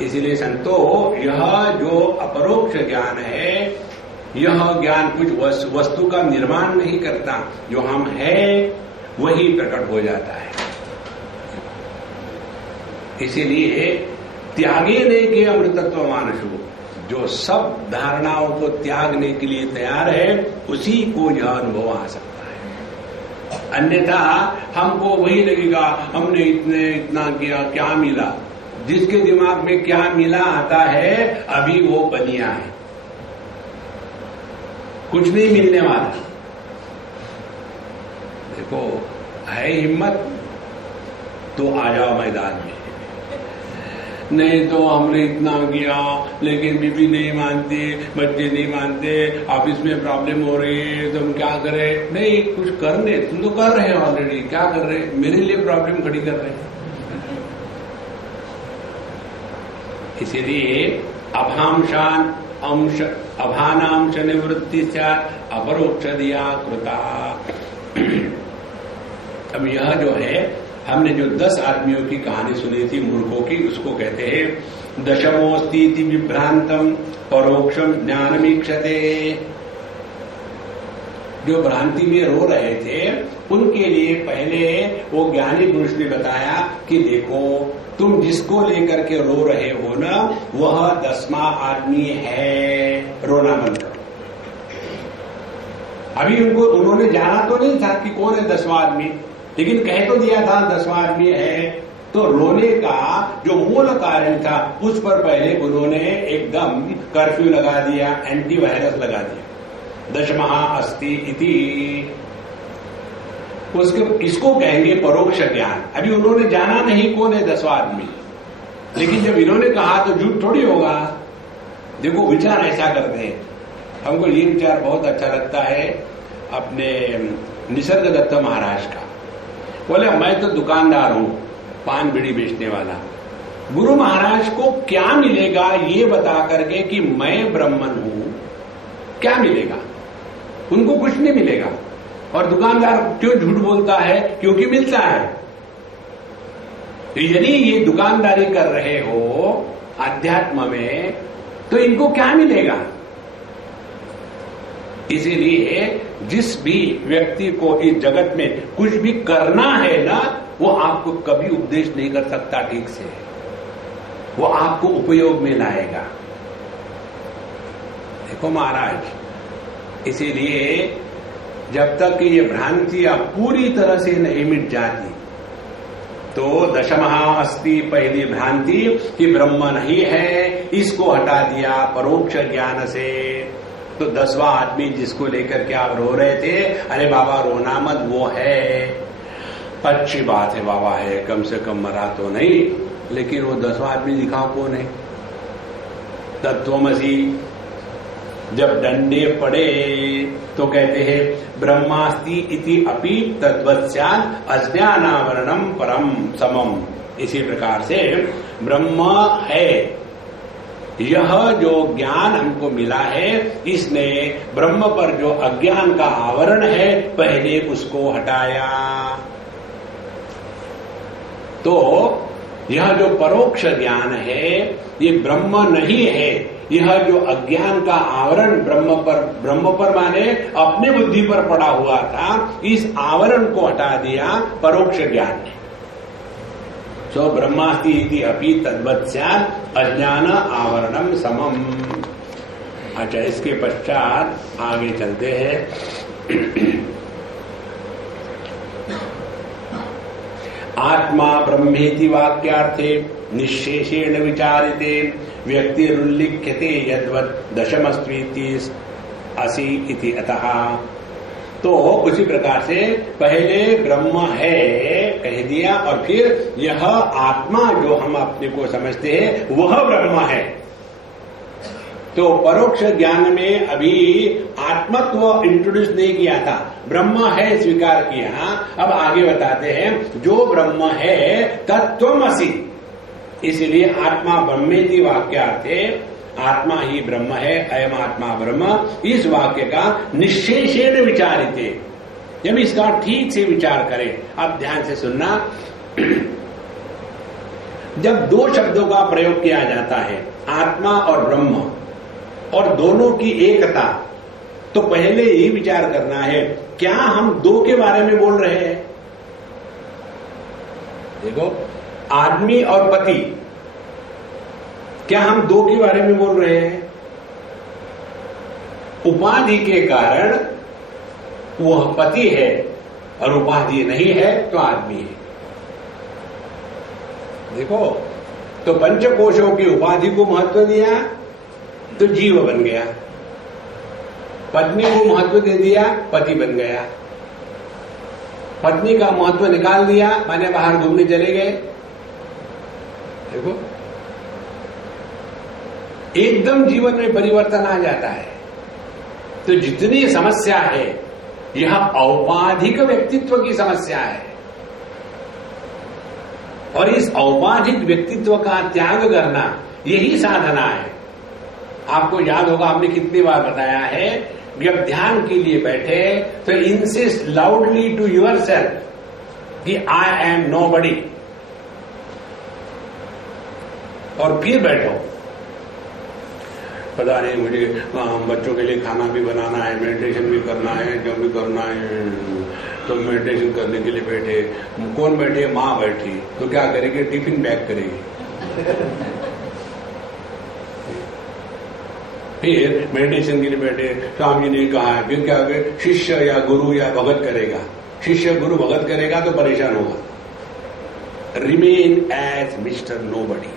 इसीलिए संतो, यह जो अपरोक्ष ज्ञान है, यह ज्ञान कुछ वस्तु का निर्माण नहीं करता। जो हम हैं वही प्रकट हो जाता है। इसीलिए त्यागे ने के अमृतत्व मानसु, जो सब धारणाओं को त्यागने के लिए तैयार है, उसी को यह अनुभव आ सकता है। अन्यथा हमको वही लगेगा, हमने इतना किया, क्या मिला। जिसके दिमाग में क्या मिला आता है, अभी वो बनिया है, कुछ नहीं मिलने वाला। देखो, है हिम्मत तो आ जाओ मैदान में। नहीं तो हमने इतना किया, लेकिन बीबी नहीं मानती, बच्चे नहीं मानते, ऑफिस में प्रॉब्लम हो रही है, तुम क्या करें? नहीं, कुछ करने, तुम तो कर रहे हो ऑलरेडी। क्या कर रहे? मेरे लिए प्रॉब्लम खड़ी कर रहे हैं। इसीलिए अभामशान अंश अभानांश निवृत्ति अपरोक्ष दिया कृता। अब यह जो है, हमने जो 10 आदमियों की कहानी सुनी थी मूर्खों की, उसको कहते हैं दशमोस्तीति विभ्रांतम परोक्षम ज्ञानमीक्षते। जो भ्रांति में रो रहे थे उनके लिए पहले वो ज्ञानी पुरुष ने बताया कि देखो, तुम जिसको लेकर के रो रहे हो ना, वह 10वां आदमी है, रोना बंद करो। अभी उन्होंने जाना तो नहीं था कि कौन है 10वां आदमी, लेकिन कह तो दिया था 10वां आदमी है। तो रोने का जो मूल कारण था उस पर पहले उन्होंने एकदम कर्फ्यू लगा दिया, एंटीवायरस लगा दिया, 10वां अस्ति इति। इसको कहेंगे परोक्ष ज्ञान। अभी उन्होंने जाना नहीं कौन है 10वां आदमी, लेकिन जब इन्होंने कहा तो झूठ थोड़ी होगा। देखो, विचार ऐसा करते हैं। हमको ये विचार बहुत अच्छा लगता है अपने निसर्ग दत्त महाराज का। बोले, मैं तो दुकानदार हूं, पान बीड़ी बेचने वाला। गुरु महाराज को क्या मिलेगा ये बता करके कि मैं ब्राह्मण हूं, क्या मिलेगा? उनको कुछ नहीं मिलेगा। और दुकानदार क्यों झूठ बोलता है? क्योंकि मिलता है। यदि ये दुकानदारी कर रहे हो अध्यात्म में, तो इनको क्या मिलेगा? इसीलिए जिस भी व्यक्ति को इस जगत में कुछ भी करना है ना, वो आपको कभी उपदेश नहीं कर सकता ठीक से, वो आपको उपयोग में लाएगा। देखो महाराज, इसीलिए जब तक ये भ्रांतियां पूरी तरह से नहीं मिट जाती, तो 10वां अस्ति पहली भ्रांति कि ब्रह्म नहीं है, इसको हटा दिया परोक्ष ज्ञान से। तो 10वां आदमी जिसको लेकर के आप रो रहे थे, अरे बाबा रोना मत, वो है, अच्छी बात है बाबा है, कम से कम मरा तो नहीं। लेकिन वो 10वां आदमी दिखाओ कौन है? तत्वमसि। जब डंडे पड़े तो कहते हैं ब्रह्मास्ति इति अपि तद्वत्स्यात् अज्ञानावरणम परम समम। इसी प्रकार से ब्रह्म है, यह जो ज्ञान हमको मिला है, इसने ब्रह्म पर जो अज्ञान का आवरण है पहले उसको हटाया। तो यह जो परोक्ष ज्ञान है, ये ब्रह्म नहीं है। यह जो अज्ञान का आवरण ब्रह्म पर माने अपने बुद्धि पर पड़ा हुआ था, इस आवरण को हटा दिया परोक्ष ज्ञान ने। सो ब्रह्मास्ति इति अपि तद्वत्स्यात् अज्ञान आवरणम समम। अच्छा, इसके पश्चात आगे चलते हैं। आत्मा ब्रह्मेति वाक्यार्थे निश्शेषेण विचारिते व्यक्तिरुल्लिख्यते यद्वत् दशमस्त्वीति असि इति अतः। तो उसी प्रकार से पहले ब्रह्म है कह दिया, और फिर यह आत्मा जो हम अपने को समझते हैं वह ब्रह्म है। तो परोक्ष ज्ञान में अभी आत्मत्व इंट्रोड्यूस नहीं किया था, ब्रह्म है स्वीकार किया। अब आगे बताते हैं जो ब्रह्म है तत्त्वमसि। इसलिए आत्मा ब्रह्मेति वाक्यार्थे, आत्मा ही ब्रह्म है, अयम आत्मा ब्रह्म, इस वाक्य का निश्शेषेण विचारिते। जब इसका ठीक से विचार करें, आप ध्यान से सुनना। जब 2 शब्दों का प्रयोग किया जाता है, आत्मा और ब्रह्म, और दोनों की एकता, तो पहले ये विचार करना है क्या हम 2 के बारे में बोल रहे हैं? देखो, आदमी और पति, क्या हम 2 के बारे में बोल रहे हैं? उपाधि के कारण वह पति है और उपाधि नहीं है तो आदमी है। देखो, तो पंचकोशों की उपाधि को महत्व दिया तो जीव बन गया, पत्नी को महत्व दे दिया पति बन गया, पत्नी का महत्व निकाल दिया माने बाहर घूमने चले गए। देखो, एकदम जीवन में परिवर्तन आ जाता है। तो जितनी समस्या है यह औपाधिक व्यक्तित्व की समस्या है, और इस औपाधिक व्यक्तित्व का त्याग करना यही साधना है। आपको याद होगा, आपने कितनी बार बताया है, जब ध्यान के लिए बैठे तो insist loudly to yourself कि आई एम नोबडी, और फिर बैठो। पता नहीं मुझे बच्चों के लिए खाना भी बनाना है, मेडिटेशन भी करना है, जो भी करना है, तो मेडिटेशन करने के लिए बैठे। कौन बैठे? माँ बैठी, तो क्या करेगी? टिफिन पैक करेगी। फिर मेडिटेशन के लिए बैठे, स्वामी ने कहा है, फिर क्या करें? शिष्य या गुरु या भगत करेगा, शिष्य गुरु भगत करेगा तो परेशान होगा। Remain as Mister Nobody.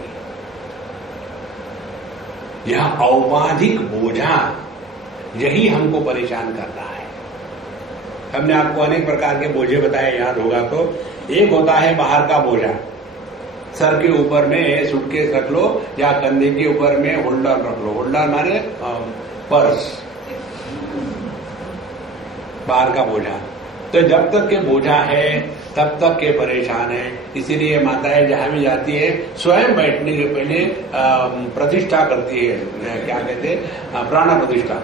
यह औपाधिक बोझा, यही हमको परेशान कर रहा है। हमने आपको अनेक प्रकार के बोझे बताए, याद होगा तो। एक होता है बाहर का बोझा, सर के ऊपर में सूटकेस रख लो या कंधे के ऊपर में होल्डर रख लो। होल्डर माने पर्स, बाहर का बोझा। तो जब तक के बोझा है तब तक के परेशान है। इसीलिए माताएं जहां भी जाती है स्वयं बैठने के पहले प्रतिष्ठा करती है, क्या कहते हैं, प्राण प्रतिष्ठा।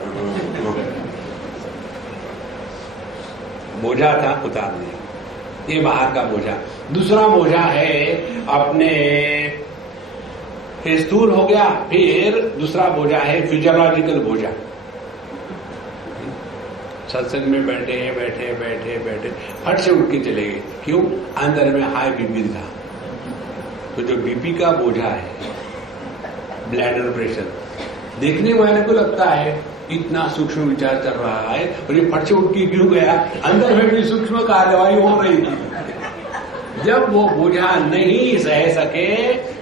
बोझा था, उतार दिया, ये बाहर का बोझा। दूसरा बोझा है अपने स्थूल हो गया। फिर दूसरा बोझा है फिजियोलॉजिकल बोझा। सत्संग में बैठे बैठे बैठे बैठे फट से उठ के चले गए। क्यों? अंदर में हाई बीपी था। तो जो बीपी का बोझा है, ब्लड प्रेशर, देखने वाले को लगता है इतना सूक्ष्म विचार चल रहा है और ये फट से उठ के क्यों गया, अंदर में भी सूक्ष्म कार्यवाही हो रही थी। जब वो बोझा नहीं सह सके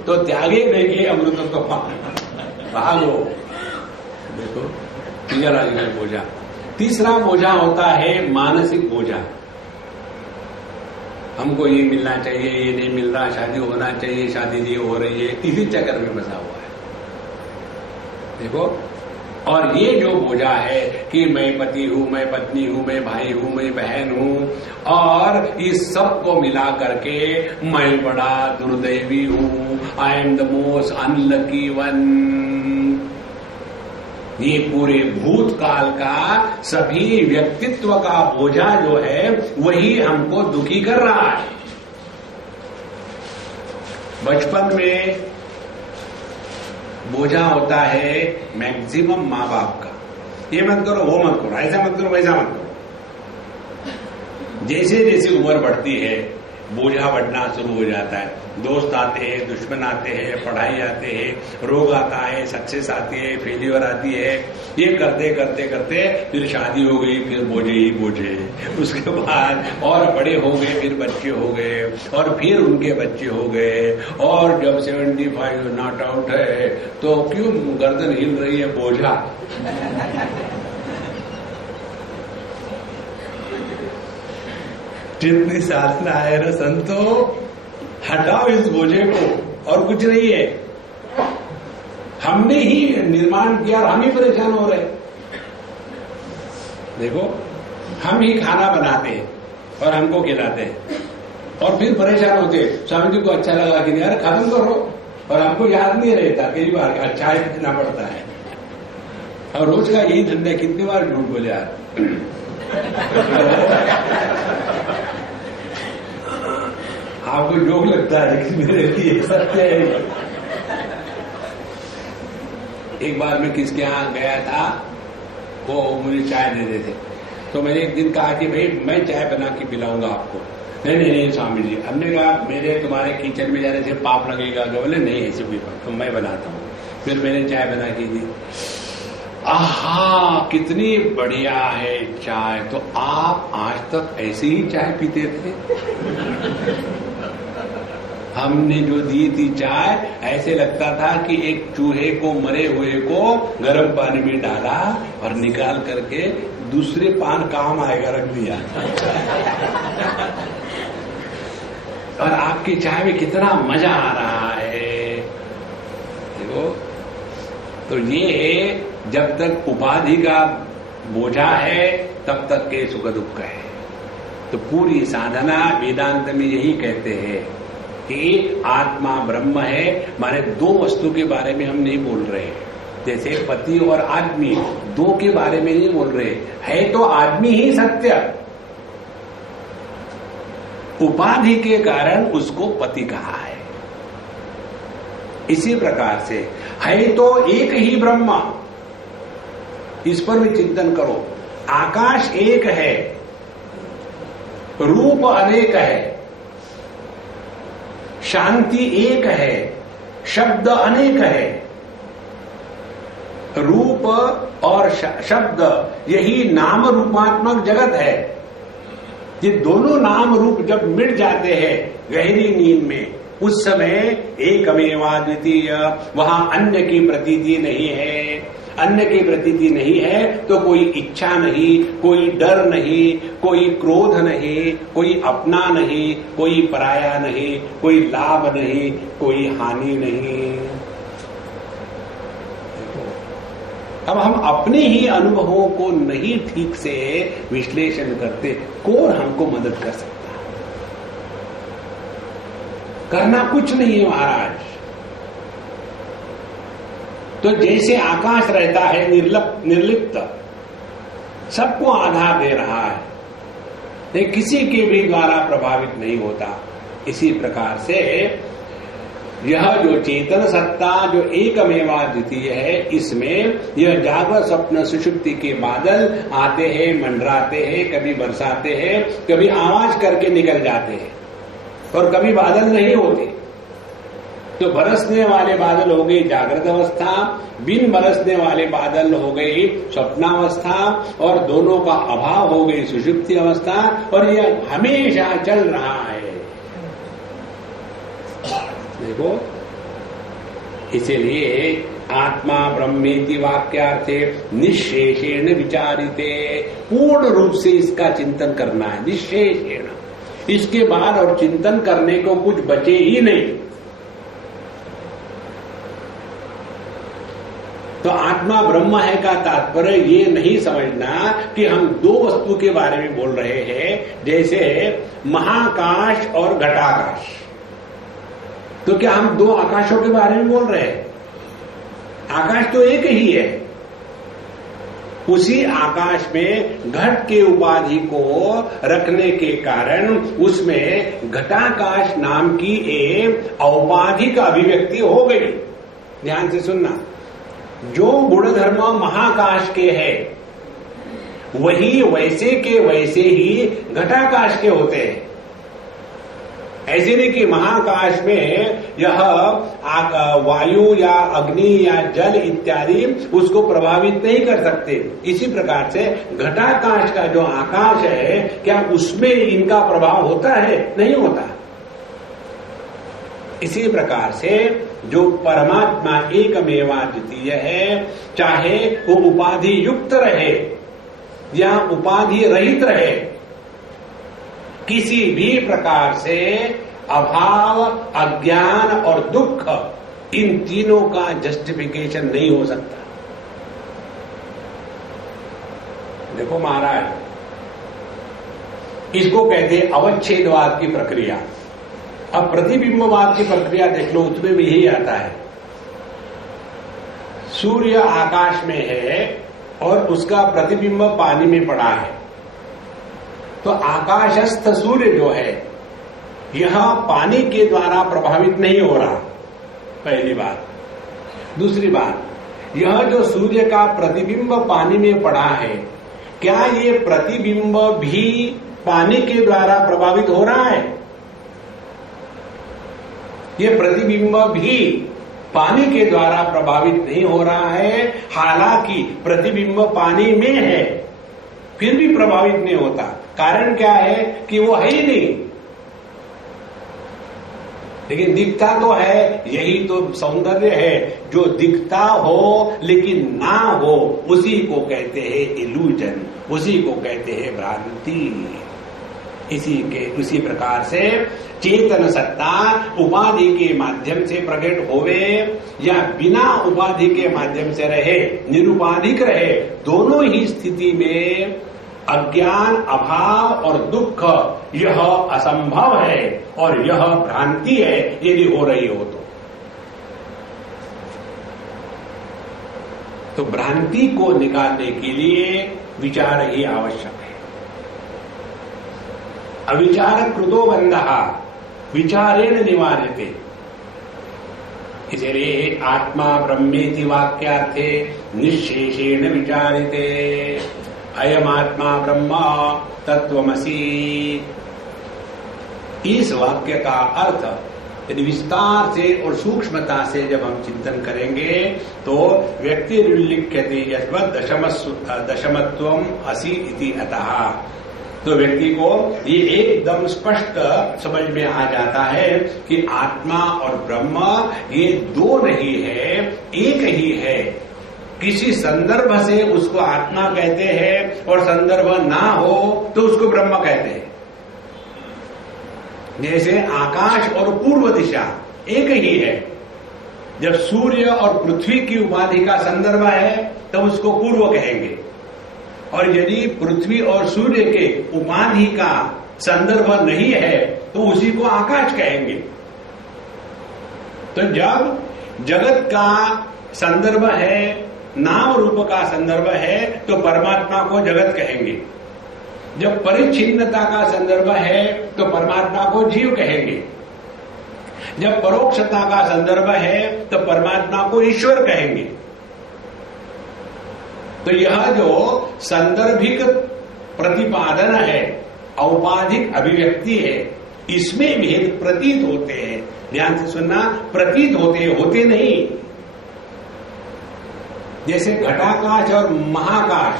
तो त्यागे देंगे अमृत तो भागो। देखो, फिजियोलॉजिकल बोझा। तीसरा बोझा होता है मानसिक बोझा। हमको ये मिलना चाहिए, ये नहीं मिल रहा, शादी होना चाहिए, शादी नहीं हो रही है, इसी चक्कर में फंसा हुआ है। देखो, और ये जो बोझा है कि मैं पति हूं, मैं पत्नी हूं, मैं भाई हूं, मैं बहन हूं, और इस सब को मिला करके मैं बड़ा दुर्दैवी हूं, I am the most unlucky one. ये पूरे भूतकाल का सभी व्यक्तित्व का बोझा जो है वही हमको दुखी कर रहा है। बचपन में बोझा होता है मैक्सिमम माँ बाप का, ये मत करो, वो मत करो, ऐसा मत करो, वैसा मत करो। जैसे जैसे उम्र बढ़ती है बोझा बढ़ना शुरू हो जाता है। दोस्त आते हैं, दुश्मन आते हैं, पढ़ाई आते हैं, रोग आता है, सक्सेस आती है, फेलियर आती है। ये करते करते करते फिर शादी हो गई, फिर बोझे ही बोझे। उसके बाद और बड़े हो गए, फिर बच्चे हो गए, और फिर उनके बच्चे हो गए, और जब 75 नॉट आउट है तो क्यों गर्दन हिल रही है, बोझा। जितनी साधना है ना संतो, हटाओ इस बोझे को, और कुछ नहीं है। हमने ही निर्माण किया और हम ही परेशान हो रहे। देखो, हम ही खाना बनाते हैं और हमको खिलाते हैं, और फिर परेशान होते हैं, स्वामी जी को अच्छा लगा कि नहीं, अरे खत्म करो, और हमको याद नहीं रहता, कई बार अच्छा ही देना पड़ता है। और रोज का यही धंधा, कितनी बार झूठ बोले यार। आपको जोक लगता है लेकिन मेरे लिए सत्य है। एक बार मैं किसके यहाँ गया था, वो मुझे चाय दे रहे थे, तो मैंने एक दिन कहा कि भाई मैं चाय बना के पिलाऊंगा आपको। नहीं नहीं नहीं स्वामी जी, हमने कहा मेरे तुम्हारे किचन में जाने से पाप लगेगा। बोले नहीं ऐसे कोई बात, तो मैं बनाता हूँ। फिर मैंने चाय बना के दी। आहा, कितनी बढ़िया है चाय। तो आप आज तक ऐसे ही चाय पीते थे? हमने जो दी थी चाय, ऐसे लगता था कि एक चूहे को, मरे हुए को गर्म पानी में डाला और निकाल करके दूसरे पान काम आएगा रख दिया। और आपकी चाय में कितना मजा आ रहा है। देखो, तो ये जब तक उपाधि का बोझा है तब तक के सुख दुख है। तो पूरी साधना वेदांत में यही कहते हैं कि आत्मा ब्रह्म है। माने दो वस्तु के बारे में हम नहीं बोल रहे हैं, जैसे पति और आदमी दो के बारे में नहीं बोल रहे, है तो आदमी ही सत्य, उपाधि के कारण उसको पति कहा है। इसी प्रकार से है तो एक ही ब्रह्म, इस पर भी चिंतन करो। आकाश एक है, रूप अनेक है, शांति एक है, शब्द अनेक है। रूप और शब्द यही नाम रूपात्मक जगत है। ये दोनों नाम रूप जब मिट जाते हैं गहरी नींद में, उस समय एकमेवाद्वितीय, वहां अन्य की प्रतीति नहीं है। अन्य की प्रतीति नहीं है तो कोई इच्छा नहीं, कोई डर नहीं, कोई क्रोध नहीं, कोई अपना नहीं, कोई पराया नहीं, कोई लाभ नहीं, कोई हानि नहीं। अब हम अपने ही अनुभवों को नहीं ठीक से विश्लेषण करते, कौन हमको मदद कर सकता है? करना कुछ नहीं है महाराज। तो जैसे आकाश रहता है निर्लिप्त, सबको आधार दे रहा है, लेकिन किसी के भी द्वारा प्रभावित नहीं होता, इसी प्रकार से यह जो चेतन सत्ता जो एकमेवाद्वितीय है, इसमें यह जागृत स्वप्न सुषुप्ति के बादल आते हैं, मंडराते हैं, कभी बरसाते हैं, कभी आवाज करके निकल जाते हैं, और कभी बादल नहीं होते। तो बरसने वाले बादल हो गई जागृत अवस्था, बिन बरसने वाले बादल हो गई स्वप्नावस्था, और दोनों का अभाव हो गई सुषुप्ति अवस्था, और यह हमेशा चल रहा है। देखो, इसीलिए आत्मा ब्रह्मेति वाक्यार्थे निश्शेषेण विचारिते, पूर्ण रूप से इसका चिंतन करना है, निश्शेषेण। इसके बाद और चिंतन करने को कुछ बचे ही नहीं। तो आत्मा ब्रह्म है का तात्पर्य ये नहीं समझना कि हम दो वस्तु के बारे में बोल रहे हैं, जैसे महाकाश और घटाकाश। तो क्या हम दो आकाशों के बारे में बोल रहे हैं? आकाश तो एक ही है। उसी आकाश में घट के उपाधि को रखने के कारण उसमें घटाकाश नाम की एक औपाधिक अभिव्यक्ति हो गई। ध्यान से सुनना, जो गुण धर्म महाकाश के है वही वैसे के वैसे ही घटाकाश के होते हैं। ऐसे नहीं कि महाकाश में यह वायु या अग्नि या जल इत्यादि उसको प्रभावित नहीं कर सकते। इसी प्रकार से घटाकाश का जो आकाश है, क्या उसमें इनका प्रभाव होता है? नहीं होता। इसी प्रकार से जो परमात्मा एकमेवाद्वितीय है, चाहे वो उपाधि युक्त रहे या उपाधि रहित रहे, किसी भी प्रकार से अभाव, अज्ञान और दुख, इन तीनों का जस्टिफिकेशन नहीं हो सकता। देखो महाराज, इसको कहते हैं अवच्छेदवाद की प्रक्रिया। अब प्रतिबिंबवाद की प्रक्रिया देख लो, उसमें भी यही आता है। सूर्य आकाश में है और उसका प्रतिबिंब पानी में पड़ा है, तो आकाशस्थ सूर्य जो है यह पानी के द्वारा प्रभावित नहीं हो रहा, पहली बात। दूसरी बात, यह जो सूर्य का प्रतिबिंब पानी में पड़ा है, क्या ये प्रतिबिंब भी पानी के द्वारा प्रभावित हो रहा है? ये प्रतिबिंब भी पानी के द्वारा प्रभावित नहीं हो रहा है। हालांकि प्रतिबिंब पानी में है, फिर भी प्रभावित नहीं होता। कारण क्या है कि वो है ही नहीं, लेकिन दिखता तो है। यही तो सौंदर्य है, जो दिखता हो लेकिन ना हो, उसी को कहते हैं इल्यूजन, उसी को कहते हैं भ्रांति। उसी प्रकार से चेतन सत्ता उपाधि के माध्यम से प्रकट होवे या बिना उपाधि के माध्यम से रहे, निरुपाधिक रहे, दोनों ही स्थिति में अज्ञान, अभाव और दुख यह असंभव है और यह भ्रांति है, यदि हो रही हो तो। तो भ्रांति को निकालने के लिए विचार ही आवश्यक है। अविचार कृतो बंधः विचारेण निवार्यते। इसलिए आत्मा ब्रह्मेति वाक्यार्थे निश्शेषेण विचारिते। अयम आत्मा ब्रह्म तत्वमसि। इस वाक्य का अर्थ यदि विस्तार से और सूक्ष्मता से जब हम चिंतन करेंगे तो व्यक्ति उल्लिख्यते यद्वत् दशमत्वम असि इति अतः, तो व्यक्ति को ये एकदम स्पष्ट समझ में आ जाता है कि आत्मा और ब्रह्म ये दो नहीं है, एक ही है। किसी संदर्भ से उसको आत्मा कहते हैं और संदर्भ ना हो तो उसको ब्रह्म कहते हैं। जैसे आकाश और पूर्व दिशा एक ही है। जब सूर्य और पृथ्वी की उपाधि का संदर्भ है तो उसको पूर्व कहेंगे, और यदि पृथ्वी और सूर्य के उपाधि का संदर्भ नहीं है तो उसी को आकाश कहेंगे। तो जब जगत का संदर्भ है, नाम रूप का संदर्भ है, तो परमात्मा को जगत कहेंगे। जब परिच्छिन्नता का संदर्भ है तो परमात्मा को जीव कहेंगे। जब परोक्षता का संदर्भ है तो परमात्मा को ईश्वर कहेंगे। तो यह जो संदर्भिक प्रतिपादन है, औपाधिक अभिव्यक्ति है, इसमें भेद प्रतीत होते हैं। ध्यान से सुनना, प्रतीत होते नहीं। जैसे घटाकाश और महाकाश,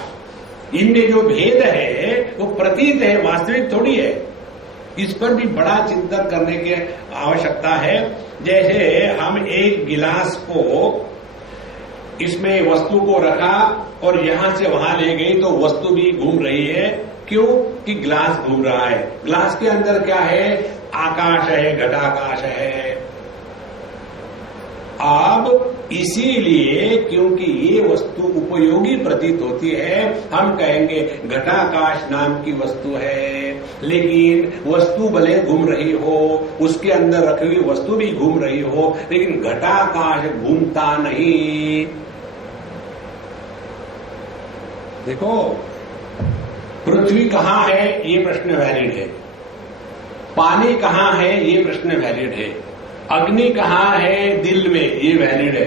इनमें जो भेद है वो प्रतीत है, वास्तविक थोड़ी है। इस पर भी बड़ा चिंतन करने की आवश्यकता है। जैसे हम एक गिलास को, इसमें वस्तु को रखा और यहां से वहां ले गई तो वस्तु भी घूम रही है। क्यों? कि गिलास घूम रहा है। गिलास के अंदर क्या है? आकाश है, घटाकाश है। अब इसीलिए क्योंकि ये वस्तु उपयोगी प्रतीत होती है, हम कहेंगे घटाकाश नाम की वस्तु है। लेकिन वस्तु भले घूम रही हो, उसके अंदर रखी हुई वस्तु भी घूम रही हो, लेकिन घटाकाश घूमता नहीं। देखो, पृथ्वी कहाँ है ये प्रश्न वैलिड है, पानी कहाँ है ये प्रश्न वैलिड है, अग्नि कहाँ है दिल में ये वैलिड है,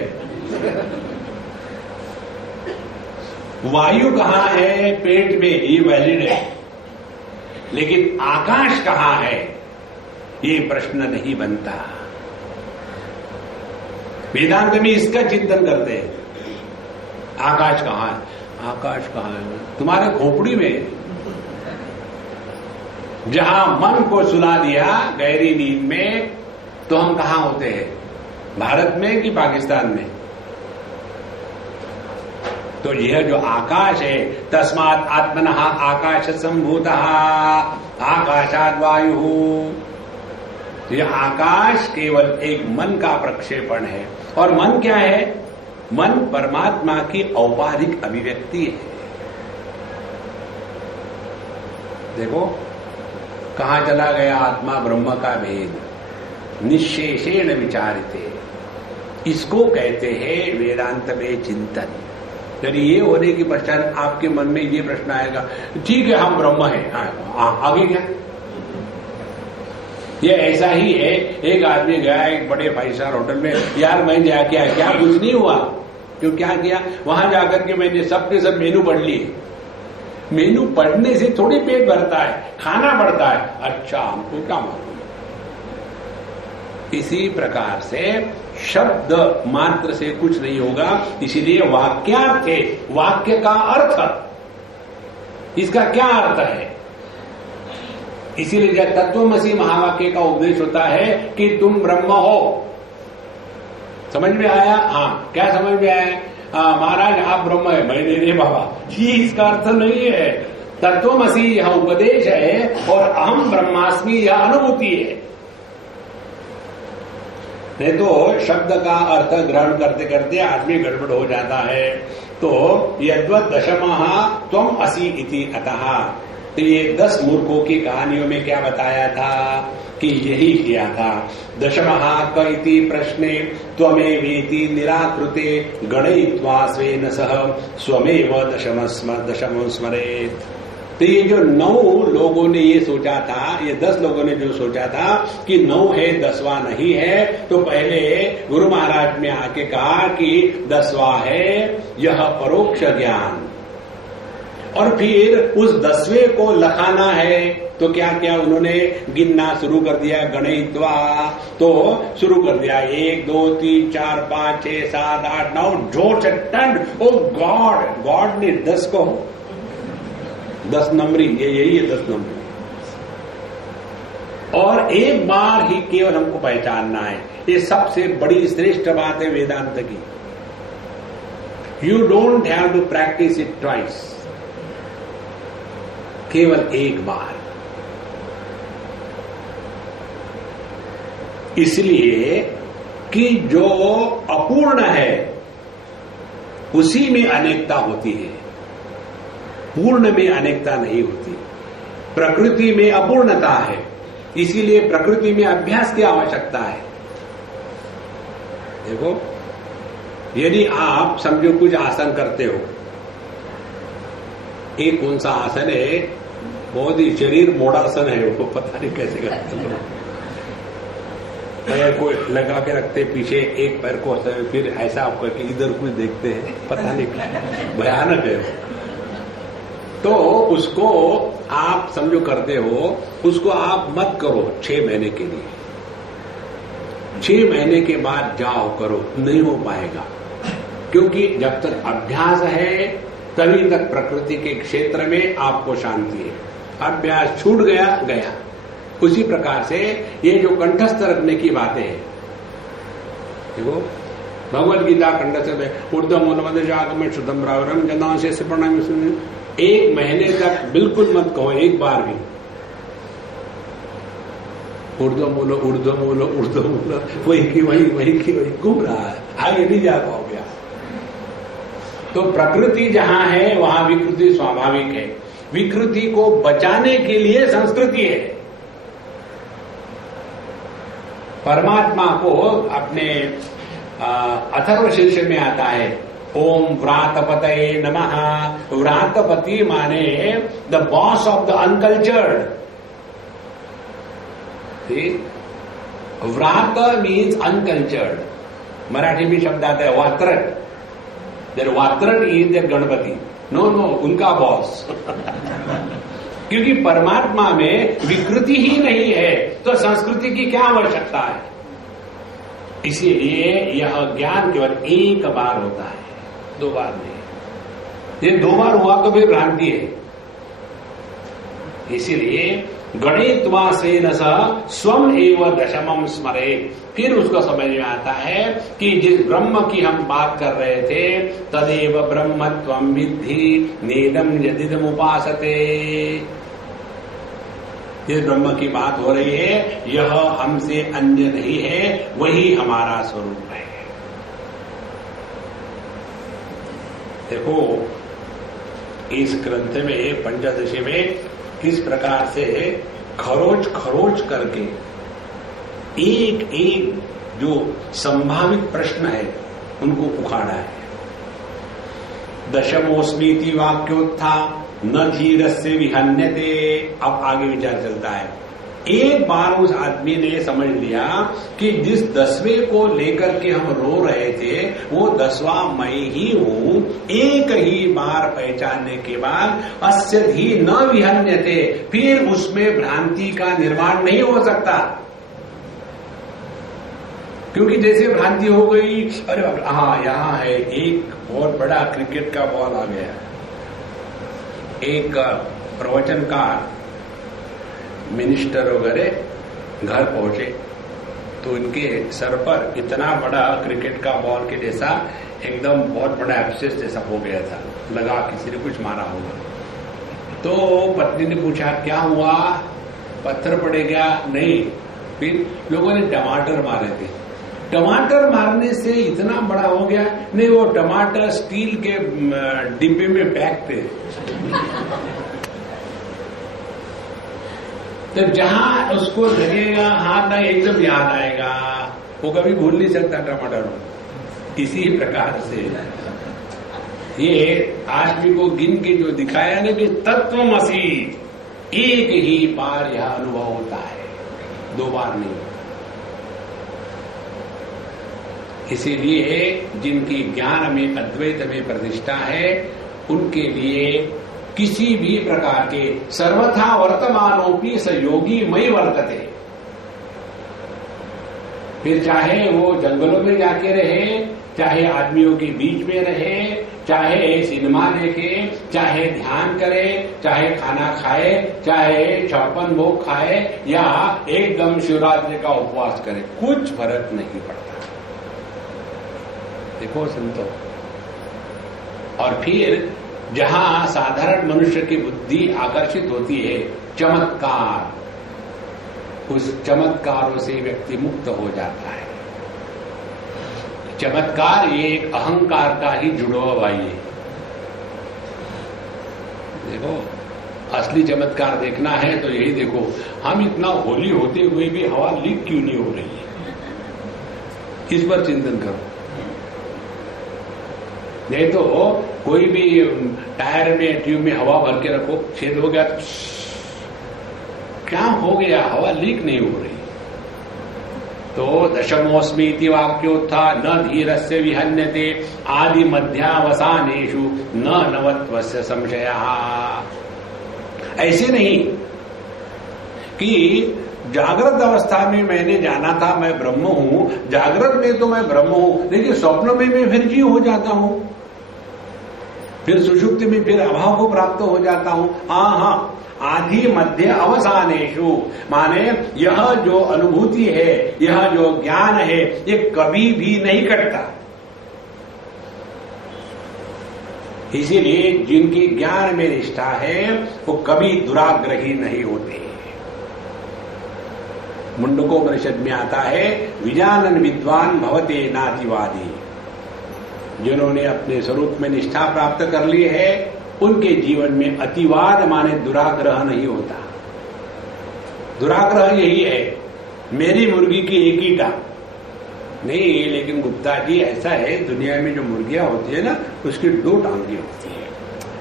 वायु कहाँ है पेट में ये वैलिड है, लेकिन आकाश कहाँ है ये प्रश्न नहीं बनता। वेदांत में इसका चिंतन करते हैं। आकाश कहाँ है? आकाश कहाँ है? तुम्हारे खोपड़ी में। जहां मन को सुला दिया गहरी नींद में, तो हम कहां होते हैं? भारत में कि पाकिस्तान में? तो यह जो आकाश है, तस्मात् आत्मनः आकाश संभूतः आकाशाद् वायुः। यह आकाश केवल एक मन का प्रक्षेपण है। और मन क्या है? मन परमात्मा की औपाधिक अभिव्यक्ति है। देखो कहां चला गया आत्मा ब्रह्म का भेद, निश्शेषेण विचारिते। इसको कहते हैं वेदांत में चिंतन। यदि ये होने की पश्चात आपके मन में ये प्रश्न आएगा, ठीक है हम ब्रह्म हैं, आगे क्या? ये ऐसा ही है। एक आदमी गया एक बड़े 5 स्टार होटल में, यार मैं जाके आया, क्या कुछ नहीं हुआ? क्यों? क्या किया? वहां जाकर के मैंने सबके सब मेनू पढ़ लिए। मेनू पढ़ने से थोड़ी पेट भरता है, खाना पड़ता है। अच्छा, हमको क्या मालूम? इसी प्रकार से शब्द मात्र से कुछ नहीं होगा। इसीलिए वाक्यार्थ है, वाक्य का अर्थ, इसका क्या अर्थ है। इसीलिए जब तत्वमसि महावाक्य का उपदेश होता है कि तुम ब्रह्म हो। समझ में आया? हाँ, क्या समझ में आया? महाराज आप ब्रह्म है, मैं नहीं बाबा, ये इसका अर्थ नहीं है। तत्वमसि यह उपदेश है और अहम ब्रह्मास्मि यह अनुभूति है। नहीं तो शब्द का अर्थ ग्रहण करते करते आदमी गड़बड़ हो जाता है। तो यद्वत् दशमः त्वम् असि इति अतः। तो ये 10 मूर्खों की कहानियों में क्या बताया था कि यही किया था। दशमः क इति प्रश्ने त्वमेवेति निराकृते गणयित्वा स्वेन सह स्वमेव दशमं स्मरेत्। तो ये जो 9 लोगों ने ये सोचा था, ये 10 लोगों ने जो सोचा था कि 9 है 10वां नहीं है, तो पहले गुरु महाराज ने आके कहा कि 10वां है यह परोक्ष ज्ञान, और फिर उस 10वें को लखाना है। तो क्या क्या उन्होंने गिनना शुरू कर दिया, गणित्वा, तो शुरू कर दिया 1 2 3 4 5 6 7 8 9 जोर से टन। ओ गॉड, गॉड ने 10 को 10 नंबरी, ये यही है 10 नंबरी। और एक बार ही केवल हमको पहचानना है, ये सबसे बड़ी श्रेष्ठ बात है वेदांत की। You don't have to practise it twice, केवल एक बार। इसलिए कि जो अपूर्ण है उसी में अनेकता होती है, पूर्ण में अनेकता नहीं होती। प्रकृति में अपूर्णता है, इसीलिए प्रकृति में अभ्यास की आवश्यकता है। देखो, यदि आप समझो कुछ आसन करते हो, एक कौन सा आसन है, बहुत ही शरीर मोड़ासन है, वो पता नहीं कैसे करते हो। पैर को लगा के रखते पीछे, एक पैर को फिर ऐसा आप करके इधर कुछ देखते हैं, पता नहीं, भयानक है। तो उसको आप समझो करते हो, उसको आप मत करो 6 महीने के लिए। 6 महीने के बाद जाओ करो, नहीं हो पाएगा, क्योंकि जब तक अभ्यास है तभी तक प्रकृति के क्षेत्र में आपको शांति है। अभ्यास छूट गया गया। उसी प्रकार से ये जो कंठस्थ रखने की बातें हैं, देखो भगवद गीता कंठस्थ में ऊर्ध्व मूलमद जागम शुद्धम रावरम जनाशे से प्रणाम। 1 महीने तक बिल्कुल मत कहो एक बार भी ऊर्ध्व मूलो ऊर्ध्व मूलो ऊर्ध्व मूलो, वही की वही घूम रहा है, आगे नहीं जा पाओगे। तो प्रकृति जहां है वहां विकृति स्वाभाविक है। विकृति को बचाने के लिए संस्कृति है। परमात्मा को अपने अथर्वशीर्ष में आता है, ओम व्रातपतये नमः। व्रातपति माने the boss of the uncultured. व्रात मीन्स अनकल्चर्ड। मराठी में शब्द आता है वात्रट। देयर वात्रट इज देयर गणपति। नो उनका बॉस। क्योंकि परमात्मा में विकृति ही नहीं है, तो संस्कृति की क्या आवश्यकता है। इसीलिए यह ज्ञान केवल एक बार होता है, 2 बार नहीं। ये 2 बार हुआ तो फिर भ्रांति है। इसीलिए गणित्वा स्वेन सह स्वम एव दशमं स्मरेत्। फिर उसको समझ में आता है कि जिस ब्रह्म की हम बात कर रहे थे, तदेव ब्रह्म त्वं विद्धि नेदम यदिदम उपासते। जिस ब्रह्म की बात हो रही है, यह हमसे अन्य नहीं है, वही हमारा स्वरूप है। देखो, इस ग्रंथ में पंचदशी में किस प्रकार से खरोच खरोच करके एक एक जो संभावित प्रश्न है उनको उखाड़ा है। दशमोस्मीति वाक्योत्था न धीरस्य विहन्यते। अब आगे विचार चलता है। एक बार उस आदमी ने समझ लिया कि जिस 10वें को लेकर के हम रो रहे थे वो 10वां मैं ही हूं। एक ही बार पहचानने के बाद अस्य धी न विहन्यते, फिर उसमें भ्रांति का निर्माण नहीं हो सकता। क्योंकि जैसे भ्रांति हो गई, अरे हाँ यहां है, एक बहुत बड़ा क्रिकेट का बॉल आ गया। एक प्रवचनकार मिनिस्टर वगैरह घर पहुंचे तो इनके सर पर इतना बड़ा क्रिकेट का बॉल के जैसा एकदम बहुत बड़ा एब्सेस जैसा हो गया था, लगा किसी ने कुछ मारा होगा। तो पत्नी ने पूछा क्या हुआ, पत्थर पड़े गया? नहीं। फिर लोगों ने टमाटर मारे थे। टमाटर मारने से इतना बड़ा हो गया? नहीं, वो टमाटर स्टील के डिब्बे में पैक थे। तो जहां उसको लगेगा हाथ ना एकदम याद आएगा, वो कभी भूल नहीं सकता टमाटर। इसी प्रकार से ये आदमी को गिन के जो दिखाया ना कि तत्वमसि, एक ही बार यह अनुभव होता है, 2 बार नहीं। इसीलिए जिनकी ज्ञान में अद्वैत में प्रतिष्ठा है उनके लिए किसी भी प्रकार के सर्वथा वर्तमानोपि स योगी मई वर्तते, फिर चाहे वो जंगलों में जाके रहे, चाहे आदमियों के बीच में रहे, चाहे सिनेमा देखे, चाहे ध्यान करे, चाहे खाना खाए, चाहे 56 भोग खाए, या एकदम शिवरात्रि का उपवास करे, कुछ फर्क नहीं पड़ता। देखो संतो, और फिर जहां साधारण मनुष्य की बुद्धि आकर्षित होती है, चमत्कार, उस चमत्कारों से व्यक्ति मुक्त हो जाता है। चमत्कार ये एक अहंकार का ही जुड़वा भाई है। देखो, असली चमत्कार देखना है तो यही देखो, हम इतना होली होते हुए भी हवा लीक क्यों नहीं हो रही है, इस पर चिंतन करो। नहीं तो कोई भी टायर में ट्यूब में हवा भर के रखो, छेद हो गया तो क्या हो गया, हवा लीक नहीं हो रही। तो दशमोस्मि इति वाक्योत्था न धीरस्य विहन्यते आदि मध्यावसानेषु न नवत्वस्य संशयः। ऐसे नहीं कि जागृत अवस्था में मैंने जाना था मैं ब्रह्म हूं, जागृत में तो मैं ब्रह्म हूं, लेकिन स्वप्न में मैं फिर जीव हो जाता हूं, फिर सुषुप्ति में फिर अभाव को प्राप्त हो जाता हूं। हाँ, आदि मध्य अवसानेषु, माने यह जो अनुभूति है, यह जो ज्ञान है, ये कभी भी नहीं कटता। इसीलिए जिनकी ज्ञान में निष्ठा है वो कभी दुराग्रही नहीं होते। मुंडकोपनिषद में आता है, विजानन विद्वान भवते नातिवादी। जिन्होंने अपने स्वरूप में निष्ठा प्राप्त कर ली है उनके जीवन में अतिवाद माने दुराग्रह नहीं होता। दुराग्रह यही है, मेरी मुर्गी की एक ही टांग नहीं, लेकिन गुप्ता जी ऐसा है, दुनिया में जो मुर्गियां होती है ना उसकी 2 टांगे होती है,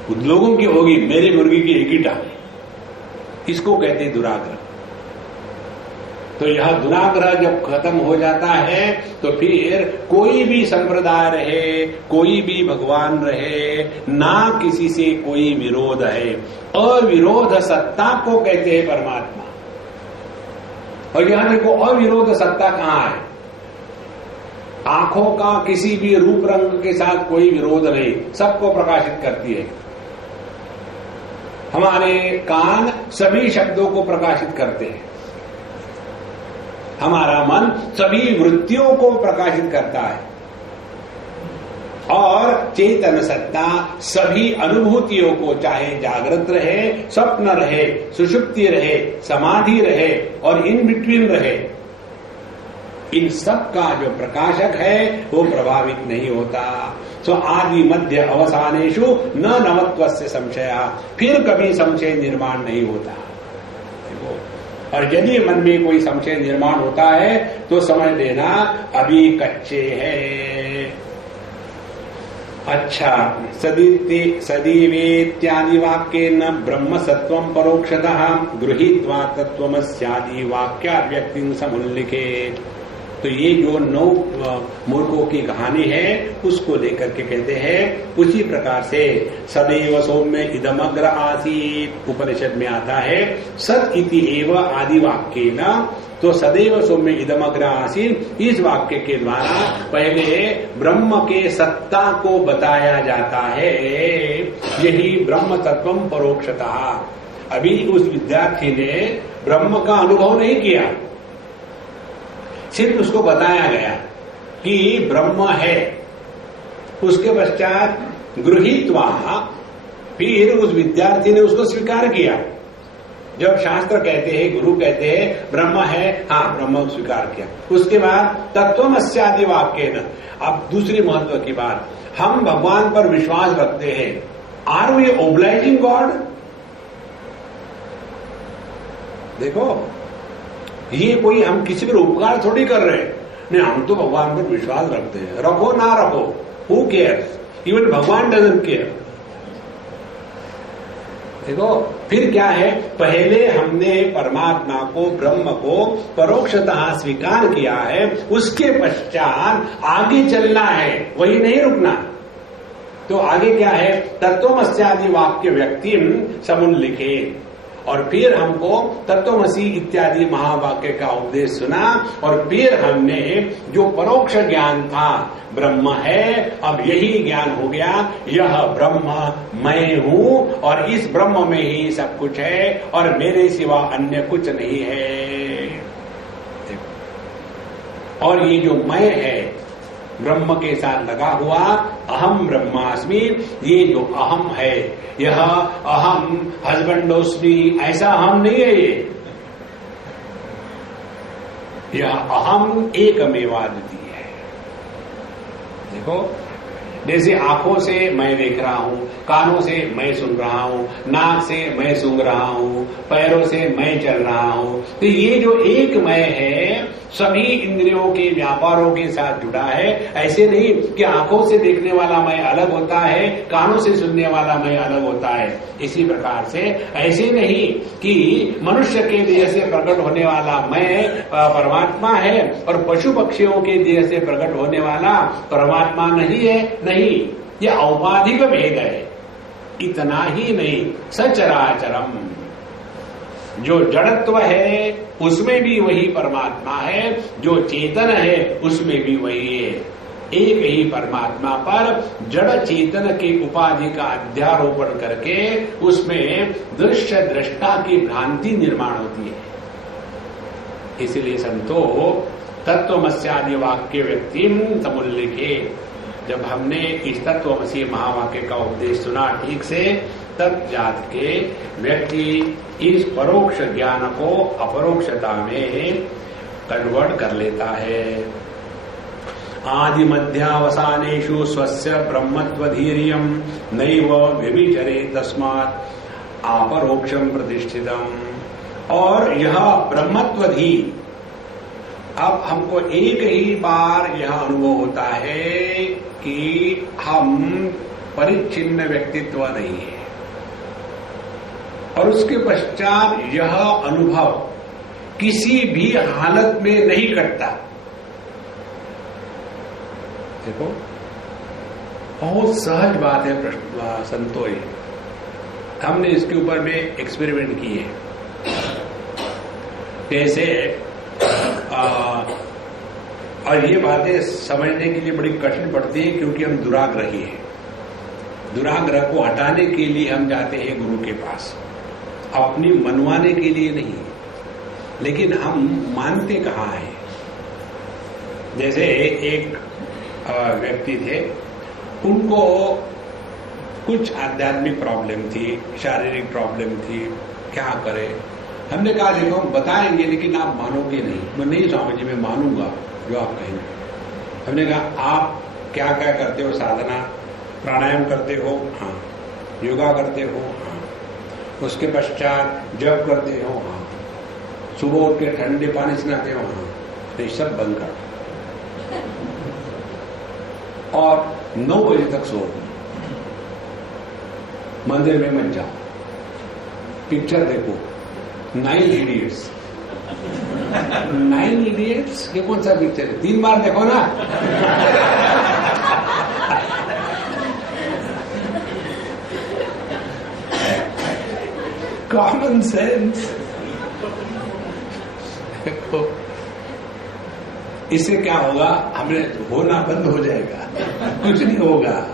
उन लोगों की होगी, मेरी मुर्गी की एक ही टांग। इसको कहते हैं दुराग्रह। तो यह दुराग्रह जब खत्म हो जाता है तो फिर कोई भी संप्रदाय रहे, कोई भी भगवान रहे, ना किसी से कोई विरोध है। अविरोध सत्ता को कहते हैं परमात्मा। और यहां देखो, अविरोध सत्ता कहां है? आंखों का किसी भी रूप रंग के साथ कोई विरोध नहीं, सबको प्रकाशित करती है। हमारे कान सभी शब्दों को प्रकाशित करते हैं, हमारा मन सभी वृत्तियों को प्रकाशित करता है, और चेतन सत्ता सभी अनुभूतियों को, चाहे जागृत रहे, स्वप्न रहे, सुषुप्ति रहे, समाधि रहे और इन बिटवीन रहे, इन सब का जो प्रकाशक है वो प्रभावित नहीं होता। सो आदि मध्य अवसानेषु न नवत्वस्य संशयः, फिर कभी संशय निर्माण नहीं होता। और यदि मन में कोई संशय निर्माण होता है तो समझ लेना अभी कच्चे हैं। अच्छा, सदीवेत्यादि वाक्येन ब्रह्म सत्वं परोक्षतः गृहीत्वा तत्त्वमस्यादि वाक्याव्यक्तिं समुल्लिखेत्। तो ये जो 9 मूर्खों की कहानी है उसको लेकर के कहते हैं, उसी प्रकार से सदैव सौम्य इदमग्र आसीत् उपनिषद में आता है, सत इति एव आदि वाक्य न। तो सदैव सौम्य इदमग्र आसीत्, इस वाक्य के द्वारा पहले ब्रह्म के सत्ता को बताया जाता है। यही ब्रह्म तत्वम परोक्षतः। अभी उस विद्यार्थी ने ब्रह्म का अनुभव नहीं किया, सिर्फ उसको बताया गया कि ब्रह्म है। उसके पश्चात गृहीत्वा, फिर उस विद्यार्थी ने उसको स्वीकार किया। जब शास्त्र कहते हैं, गुरु कहते हैं ब्रह्म है, हाँ ब्रह्म स्वीकार किया। उसके बाद तत्त्वमस्यादि वाक्य न। अब दूसरी महत्व की बात, हम भगवान पर विश्वास रखते हैं, आर वी ओब्लाइजिंग गॉड? देखो, ये कोई हम किसी पर उपकार थोड़ी कर रहे हैं। नहीं, हम तो भगवान पर विश्वास रखते हैं, रखो ना रखो, हु केयर्स, इवन भगवान डजंट केयर। देखो फिर क्या है, पहले हमने परमात्मा को, ब्रह्म को परोक्षतः स्वीकार किया है, उसके पश्चात आगे चलना है, वही नहीं रुकना। तो आगे क्या है, तत्वमस्यादि वाक्य व्यक्तिम समुल्लिखे, और फिर हमको तत्वमसी इत्यादि महावाक्य का उपदेश सुना, और फिर हमने जो परोक्ष ज्ञान था ब्रह्म है, अब यही ज्ञान हो गया, यह ब्रह्म मैं हूं और इस ब्रह्म में ही सब कुछ है और मेरे सिवा अन्य कुछ नहीं है। और ये जो मैं है ब्रह्म के साथ लगा हुआ, अहम ब्रह्मास्मि, ये जो अहम है, यह अहम हस्बैंडोस्मि ऐसा अहम नहीं है। यह अहम एकमेवाद्वितीय है। देखो, जैसे आंखों से मैं देख रहा हूं, कानों से मैं सुन रहा हूं, नाक से मैं सूंघ रहा हूं, पैरों से मैं चल रहा हूं, तो ये जो एक मैं है सभी इंद्रियों के व्यापारों के साथ जुड़ा है। ऐसे नहीं कि आंखों से देखने वाला मैं अलग होता है, कानों से सुनने वाला मैं अलग होता है। इसी प्रकार से ऐसे नहीं कि मनुष्य के देह से प्रकट होने वाला मैं परमात्मा है और पशु पक्षियों के देह से प्रकट होने वाला परमात्मा नहीं है। नहीं, यह औपाधिक भेद है। इतना ही नहीं, सचराचरम, जो जड़त्व है उसमें भी वही परमात्मा है, जो चेतन है उसमें भी वही है। एक ही परमात्मा पर जड़ चेतन के उपाधि का अध्यारोपण करके उसमें दृश्य दृष्टा की भ्रांति निर्माण होती है। इसलिए संतो तत्वमस्यादि वाक्य व्यक्तिम समुल्लिखे, जब हमने इस तत्वमसी महावाक्य का उपदेश सुना ठीक से, तब जात के व्यक्ति इस परोक्ष ज्ञान को अपरोक्षता में कन्वर्ट कर लेता है। आदि मध्यावसानेषु स्वस्य ब्रह्मत्वधीर्यं नैव व्यभिचरे तस्मात् अपरोक्षम प्रतिष्ठितम। और यह ब्रह्मत्वधी, अब हमको एक ही बार यह अनुभव होता है कि हम परिच्छिन्न व्यक्तित्व नहीं है, और उसके पश्चात यह अनुभव किसी भी हालत में नहीं कटता। देखो, बहुत सहज बात है संतोष, हमने इसके ऊपर में एक्सपेरिमेंट किए। जैसे और ये बातें समझने के लिए बड़ी कठिन पड़ती है, क्योंकि हम दुराग्रही हैं। दुराग्रह को हटाने के लिए हम जाते हैं गुरु के पास, अपनी मनवाने के लिए नहीं। लेकिन हम मानते कहाँ हैं? जैसे एक व्यक्ति थे, उनको कुछ आध्यात्मिक प्रॉब्लम थी, शारीरिक प्रॉब्लम थी, क्या करें? हमने कहा देखो हम बताएंगे लेकिन आप मानोगे नहीं। मैं नहीं स्वामी जी, मैं मानूंगा जो आप कहेंगे। हमने कहा आप क्या क्या करते हो? साधना, प्राणायाम करते हो? हाँ। योगा करते हो? हाँ। उसके पश्चात जप करते हो? हाँ। सुबह उठ के ठंडे पानी से नहाते हो? हाँ। तो सब बंद कर और 9 बजे तक सो, मंदिर में मत जाओ, पिक्चर देखो 9 इडियट्स। 9 इडियट्स ये कौन सा पिक्चर है? 3 बार देखो ना। Common sense. इससे क्या होगा? हमें होना बंद हो जाएगा, कुछ नहीं होगा।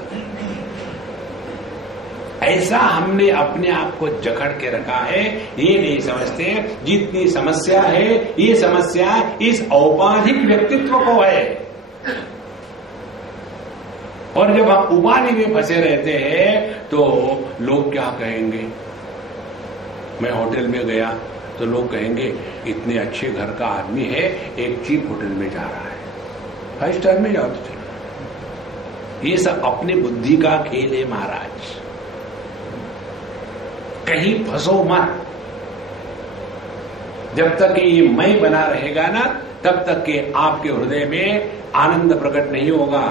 ऐसा हमने अपने आप को जकड़ के रखा है, ये नहीं समझते जितनी समस्या है ये समस्या इस औपाधिक व्यक्तित्व को है। और जब हम उपाधि में फंसे रहते हैं तो लोग क्या कहेंगे? मैं होटल में गया तो लोग कहेंगे इतने अच्छे घर का आदमी है, एक चीप होटल में जा रहा है, 5 स्टार में जाओ तो चलो। ये सब अपनी बुद्धि का खेल है महाराज, कहीं फंसो मत। जब तक ये मैं बना रहेगा ना, तब तक के आपके हृदय में आनंद प्रकट नहीं होगा।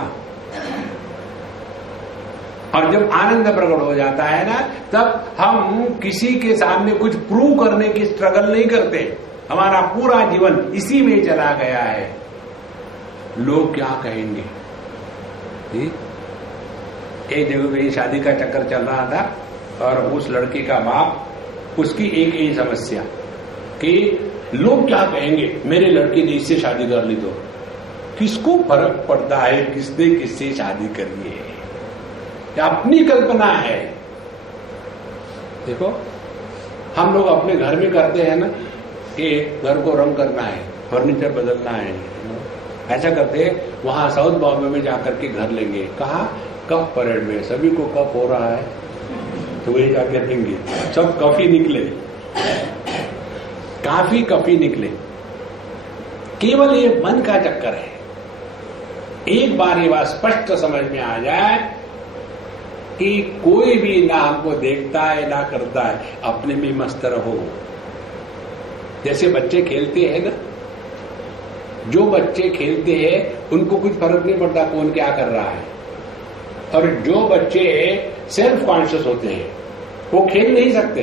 और जब आनंद प्रकट हो जाता है ना, तब हम किसी के सामने कुछ प्रूव करने की स्ट्रगल नहीं करते। हमारा पूरा जीवन इसी में चला गया है। लोग क्या कहेंगे? एक जगह पे शादी का चक्कर चल रहा था और उस लड़की का बाप, उसकी एक ही समस्या कि लोग क्या कहेंगे, मेरे लड़की ने इससे शादी कर ली तो। किसको फर्क पड़ता है किसने किससे शादी करी है? अपनी कल्पना है। देखो, हम लोग अपने घर में करते हैं ना कि घर को रंग करना है, फर्नीचर बदलना है, ऐसा करते हैं। वहां साउथ बॉम्बे में जाकर के घर लेंगे। कहा? कप परेड में सभी को कप हो रहा है तो वही जाके देंगे। सब कॉफी निकले, काफी कॉफी निकले। केवल ये मन का चक्कर है। एक बार ये बात स्पष्ट समझ में आ जाए कि कोई भी ना हमको देखता है ना करता है, अपने में मस्त रहो। जैसे बच्चे खेलते हैं ना, जो बच्चे खेलते हैं उनको कुछ फर्क नहीं पड़ता कौन क्या कर रहा है, और जो बच्चे सेल्फ कॉन्शियस होते हैं वो खेल नहीं सकते।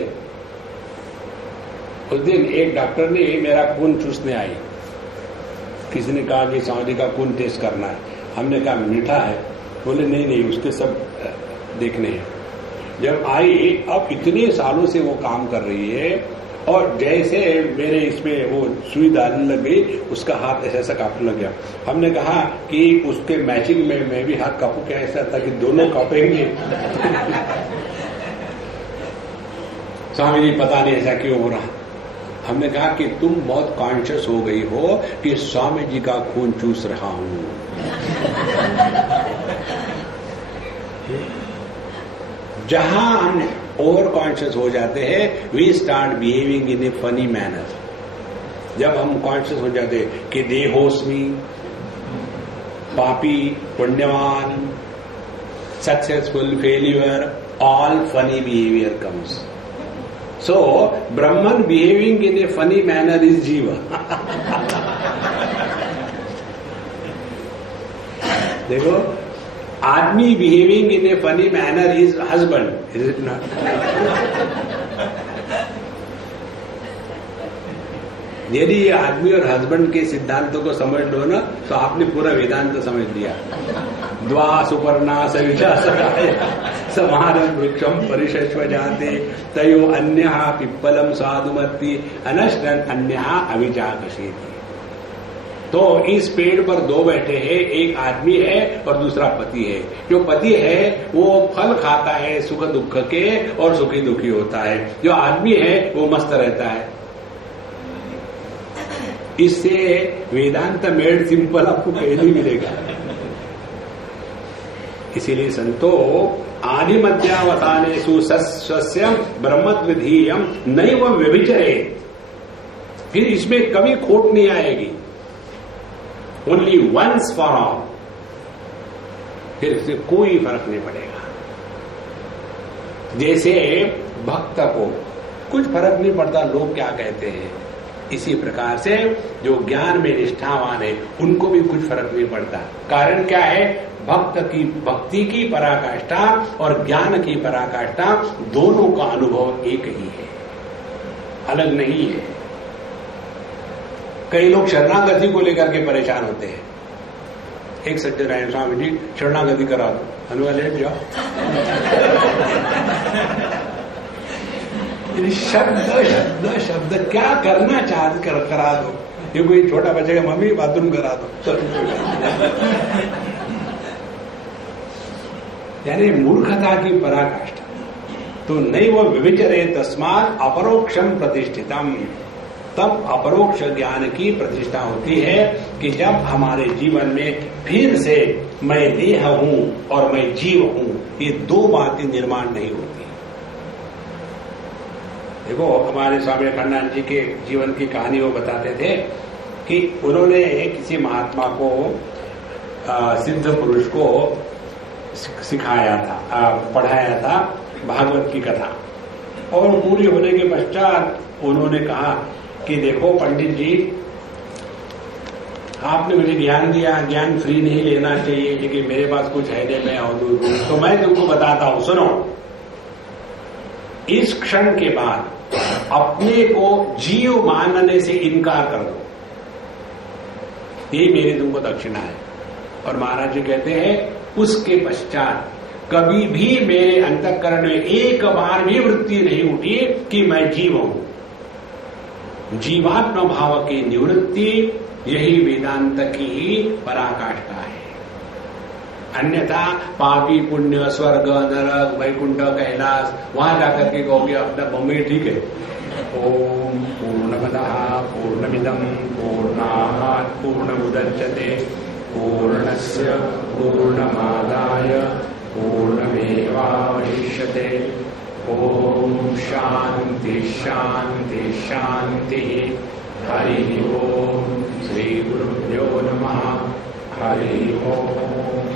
उस दिन एक डॉक्टर ने मेरा खून चूसने आई। किसी ने कहा कि साउदी का खून टेस्ट करना है। हमने कहा मीठा है। बोले नहीं उसके सब देखने हैं। जब आई, अब इतने सालों से वो काम कर रही है, और जैसे मेरे इसमें वो सुई डालने लग गई, उसका हाथ ऐसा कांपने लग गया। हमने कहा कि उसके मैचिंग में मैं भी हाथ कांपू क्या, ऐसा था कि दोनों कांपेंगे। स्वामी जी पता नहीं ऐसा क्यों हो रहा। हमने कहा कि तुम बहुत कॉन्शियस हो गई हो कि स्वामी जी का खून चूस रहा हूं। जहां हम ओवर कॉन्शियस हो जाते हैं, we start behaving in a funny manner. जब हम कॉन्शियस हो जाते हैं कि देहोस्मी, पापी, पुण्यवान, successful, failure, all funny behaviour comes. So, Brahman behaving in a funny manner is Jiva. देखो, आदमी behaving in a funny manner is husband, is it not? यदि ये आदमी और हस्बैंड के सिद्धांतों को समझ लो ना, तो आपने पूरा वेदांत समझ लिया। द्वा सुपर्णा सविता सगाय समारम वृक्षम परिशस्व जाते तयो अन्यः पिप्पलम साधुमत्ति अनश्नन अन्यः अविजाकशीति। तो इस पेड़ पर दो बैठे हैं, एक आदमी है और दूसरा पति है। जो पति है वो फल खाता है सुख दुख के और सुखी दुखी होता है। जो आदमी है वो मस्त रहता है। इससे वेदांत मेड सिंपल आपको कहीं नहीं मिलेगा। इसीलिए संतो आदि मध्यावसानेषु स्वस्य ब्रह्मत्वधीयम नैव व्यभिचरे। फिर इसमें कभी खोट नहीं आएगी। Only once for all. फिर इससे कोई फर्क नहीं पड़ेगा। जैसे भक्त को कुछ फर्क नहीं पड़ता लोग क्या कहते हैं, इसी प्रकार से जो ज्ञान में निष्ठावान है उनको भी कुछ फर्क नहीं पड़ता। कारण क्या है? भक्ति की पराकाष्ठा और ज्ञान की पराकाष्ठा दोनों का अनुभव एक ही है, अलग नहीं है। कई लोग शरणागति को लेकर के परेशान होते हैं। एक सज्जन आए, स्वामी जी शरणागति करा दो। हनुमान लेट जाओ। शब्द शब्द शब्द क्या करना चाहते करा दो। ये कोई छोटा बच्चा का मम्मी बाथरूम करा दो। यानी मूर्खता की पराकाष्ठा। तो नहीं वो विविचरे तस्मात् अपरोक्षम प्रतिष्ठितम। तब अपरोक्ष ज्ञान की प्रतिष्ठा होती है कि जब हमारे जीवन में फिर से मैं देह हूं और मैं जीव हूं, ये दो बातें निर्माण नहीं होती। देखो, हमारे स्वामी खंडानंद जी के जीवन की कहानी वो बताते थे कि उन्होंने किसी महात्मा को, सिद्ध पुरुष को सिखाया था, पढ़ाया था भागवत की कथा। और पूरी होने के पश्चात उन्होंने कहा कि देखो पंडित जी, आपने मुझे ज्ञान दिया, ज्ञान फ्री नहीं लेना चाहिए, लेकिन मेरे पास कुछ है नहीं, मैं अवधूत हूं, तो मैं तुमको बताता हूं, सुनो। इस क्षण के बाद अपने को जीव मानने से इनकार कर दो, ये मेरी तुमको दक्षिणा है। और महाराज जी कहते हैं उसके पश्चात कभी भी मेरे अंतःकरण में एक बार भी वृत्ति नहीं उठी कि मैं जीव हूं। जीवात्म भाव की निवृत्ति यही वेदांत की ही पराकाष्ठा है। अन्यथा पापी पुण्य, स्वर्ग, नरक, वैकुंठ, कैलाश, वहां जाकर के कहोगे अपना बम्बई ठीक है। ओम पूर्णमदः पूर्णमिदं पूर्णात् पूर्णमुदच्यते पूर्णस्य पूर्णमादाय पूर्णमेवावशिष्यते। ओम शांति शांति शांति। हरि ओम। श्री गुरुभ्यो नमः। हरि ओम।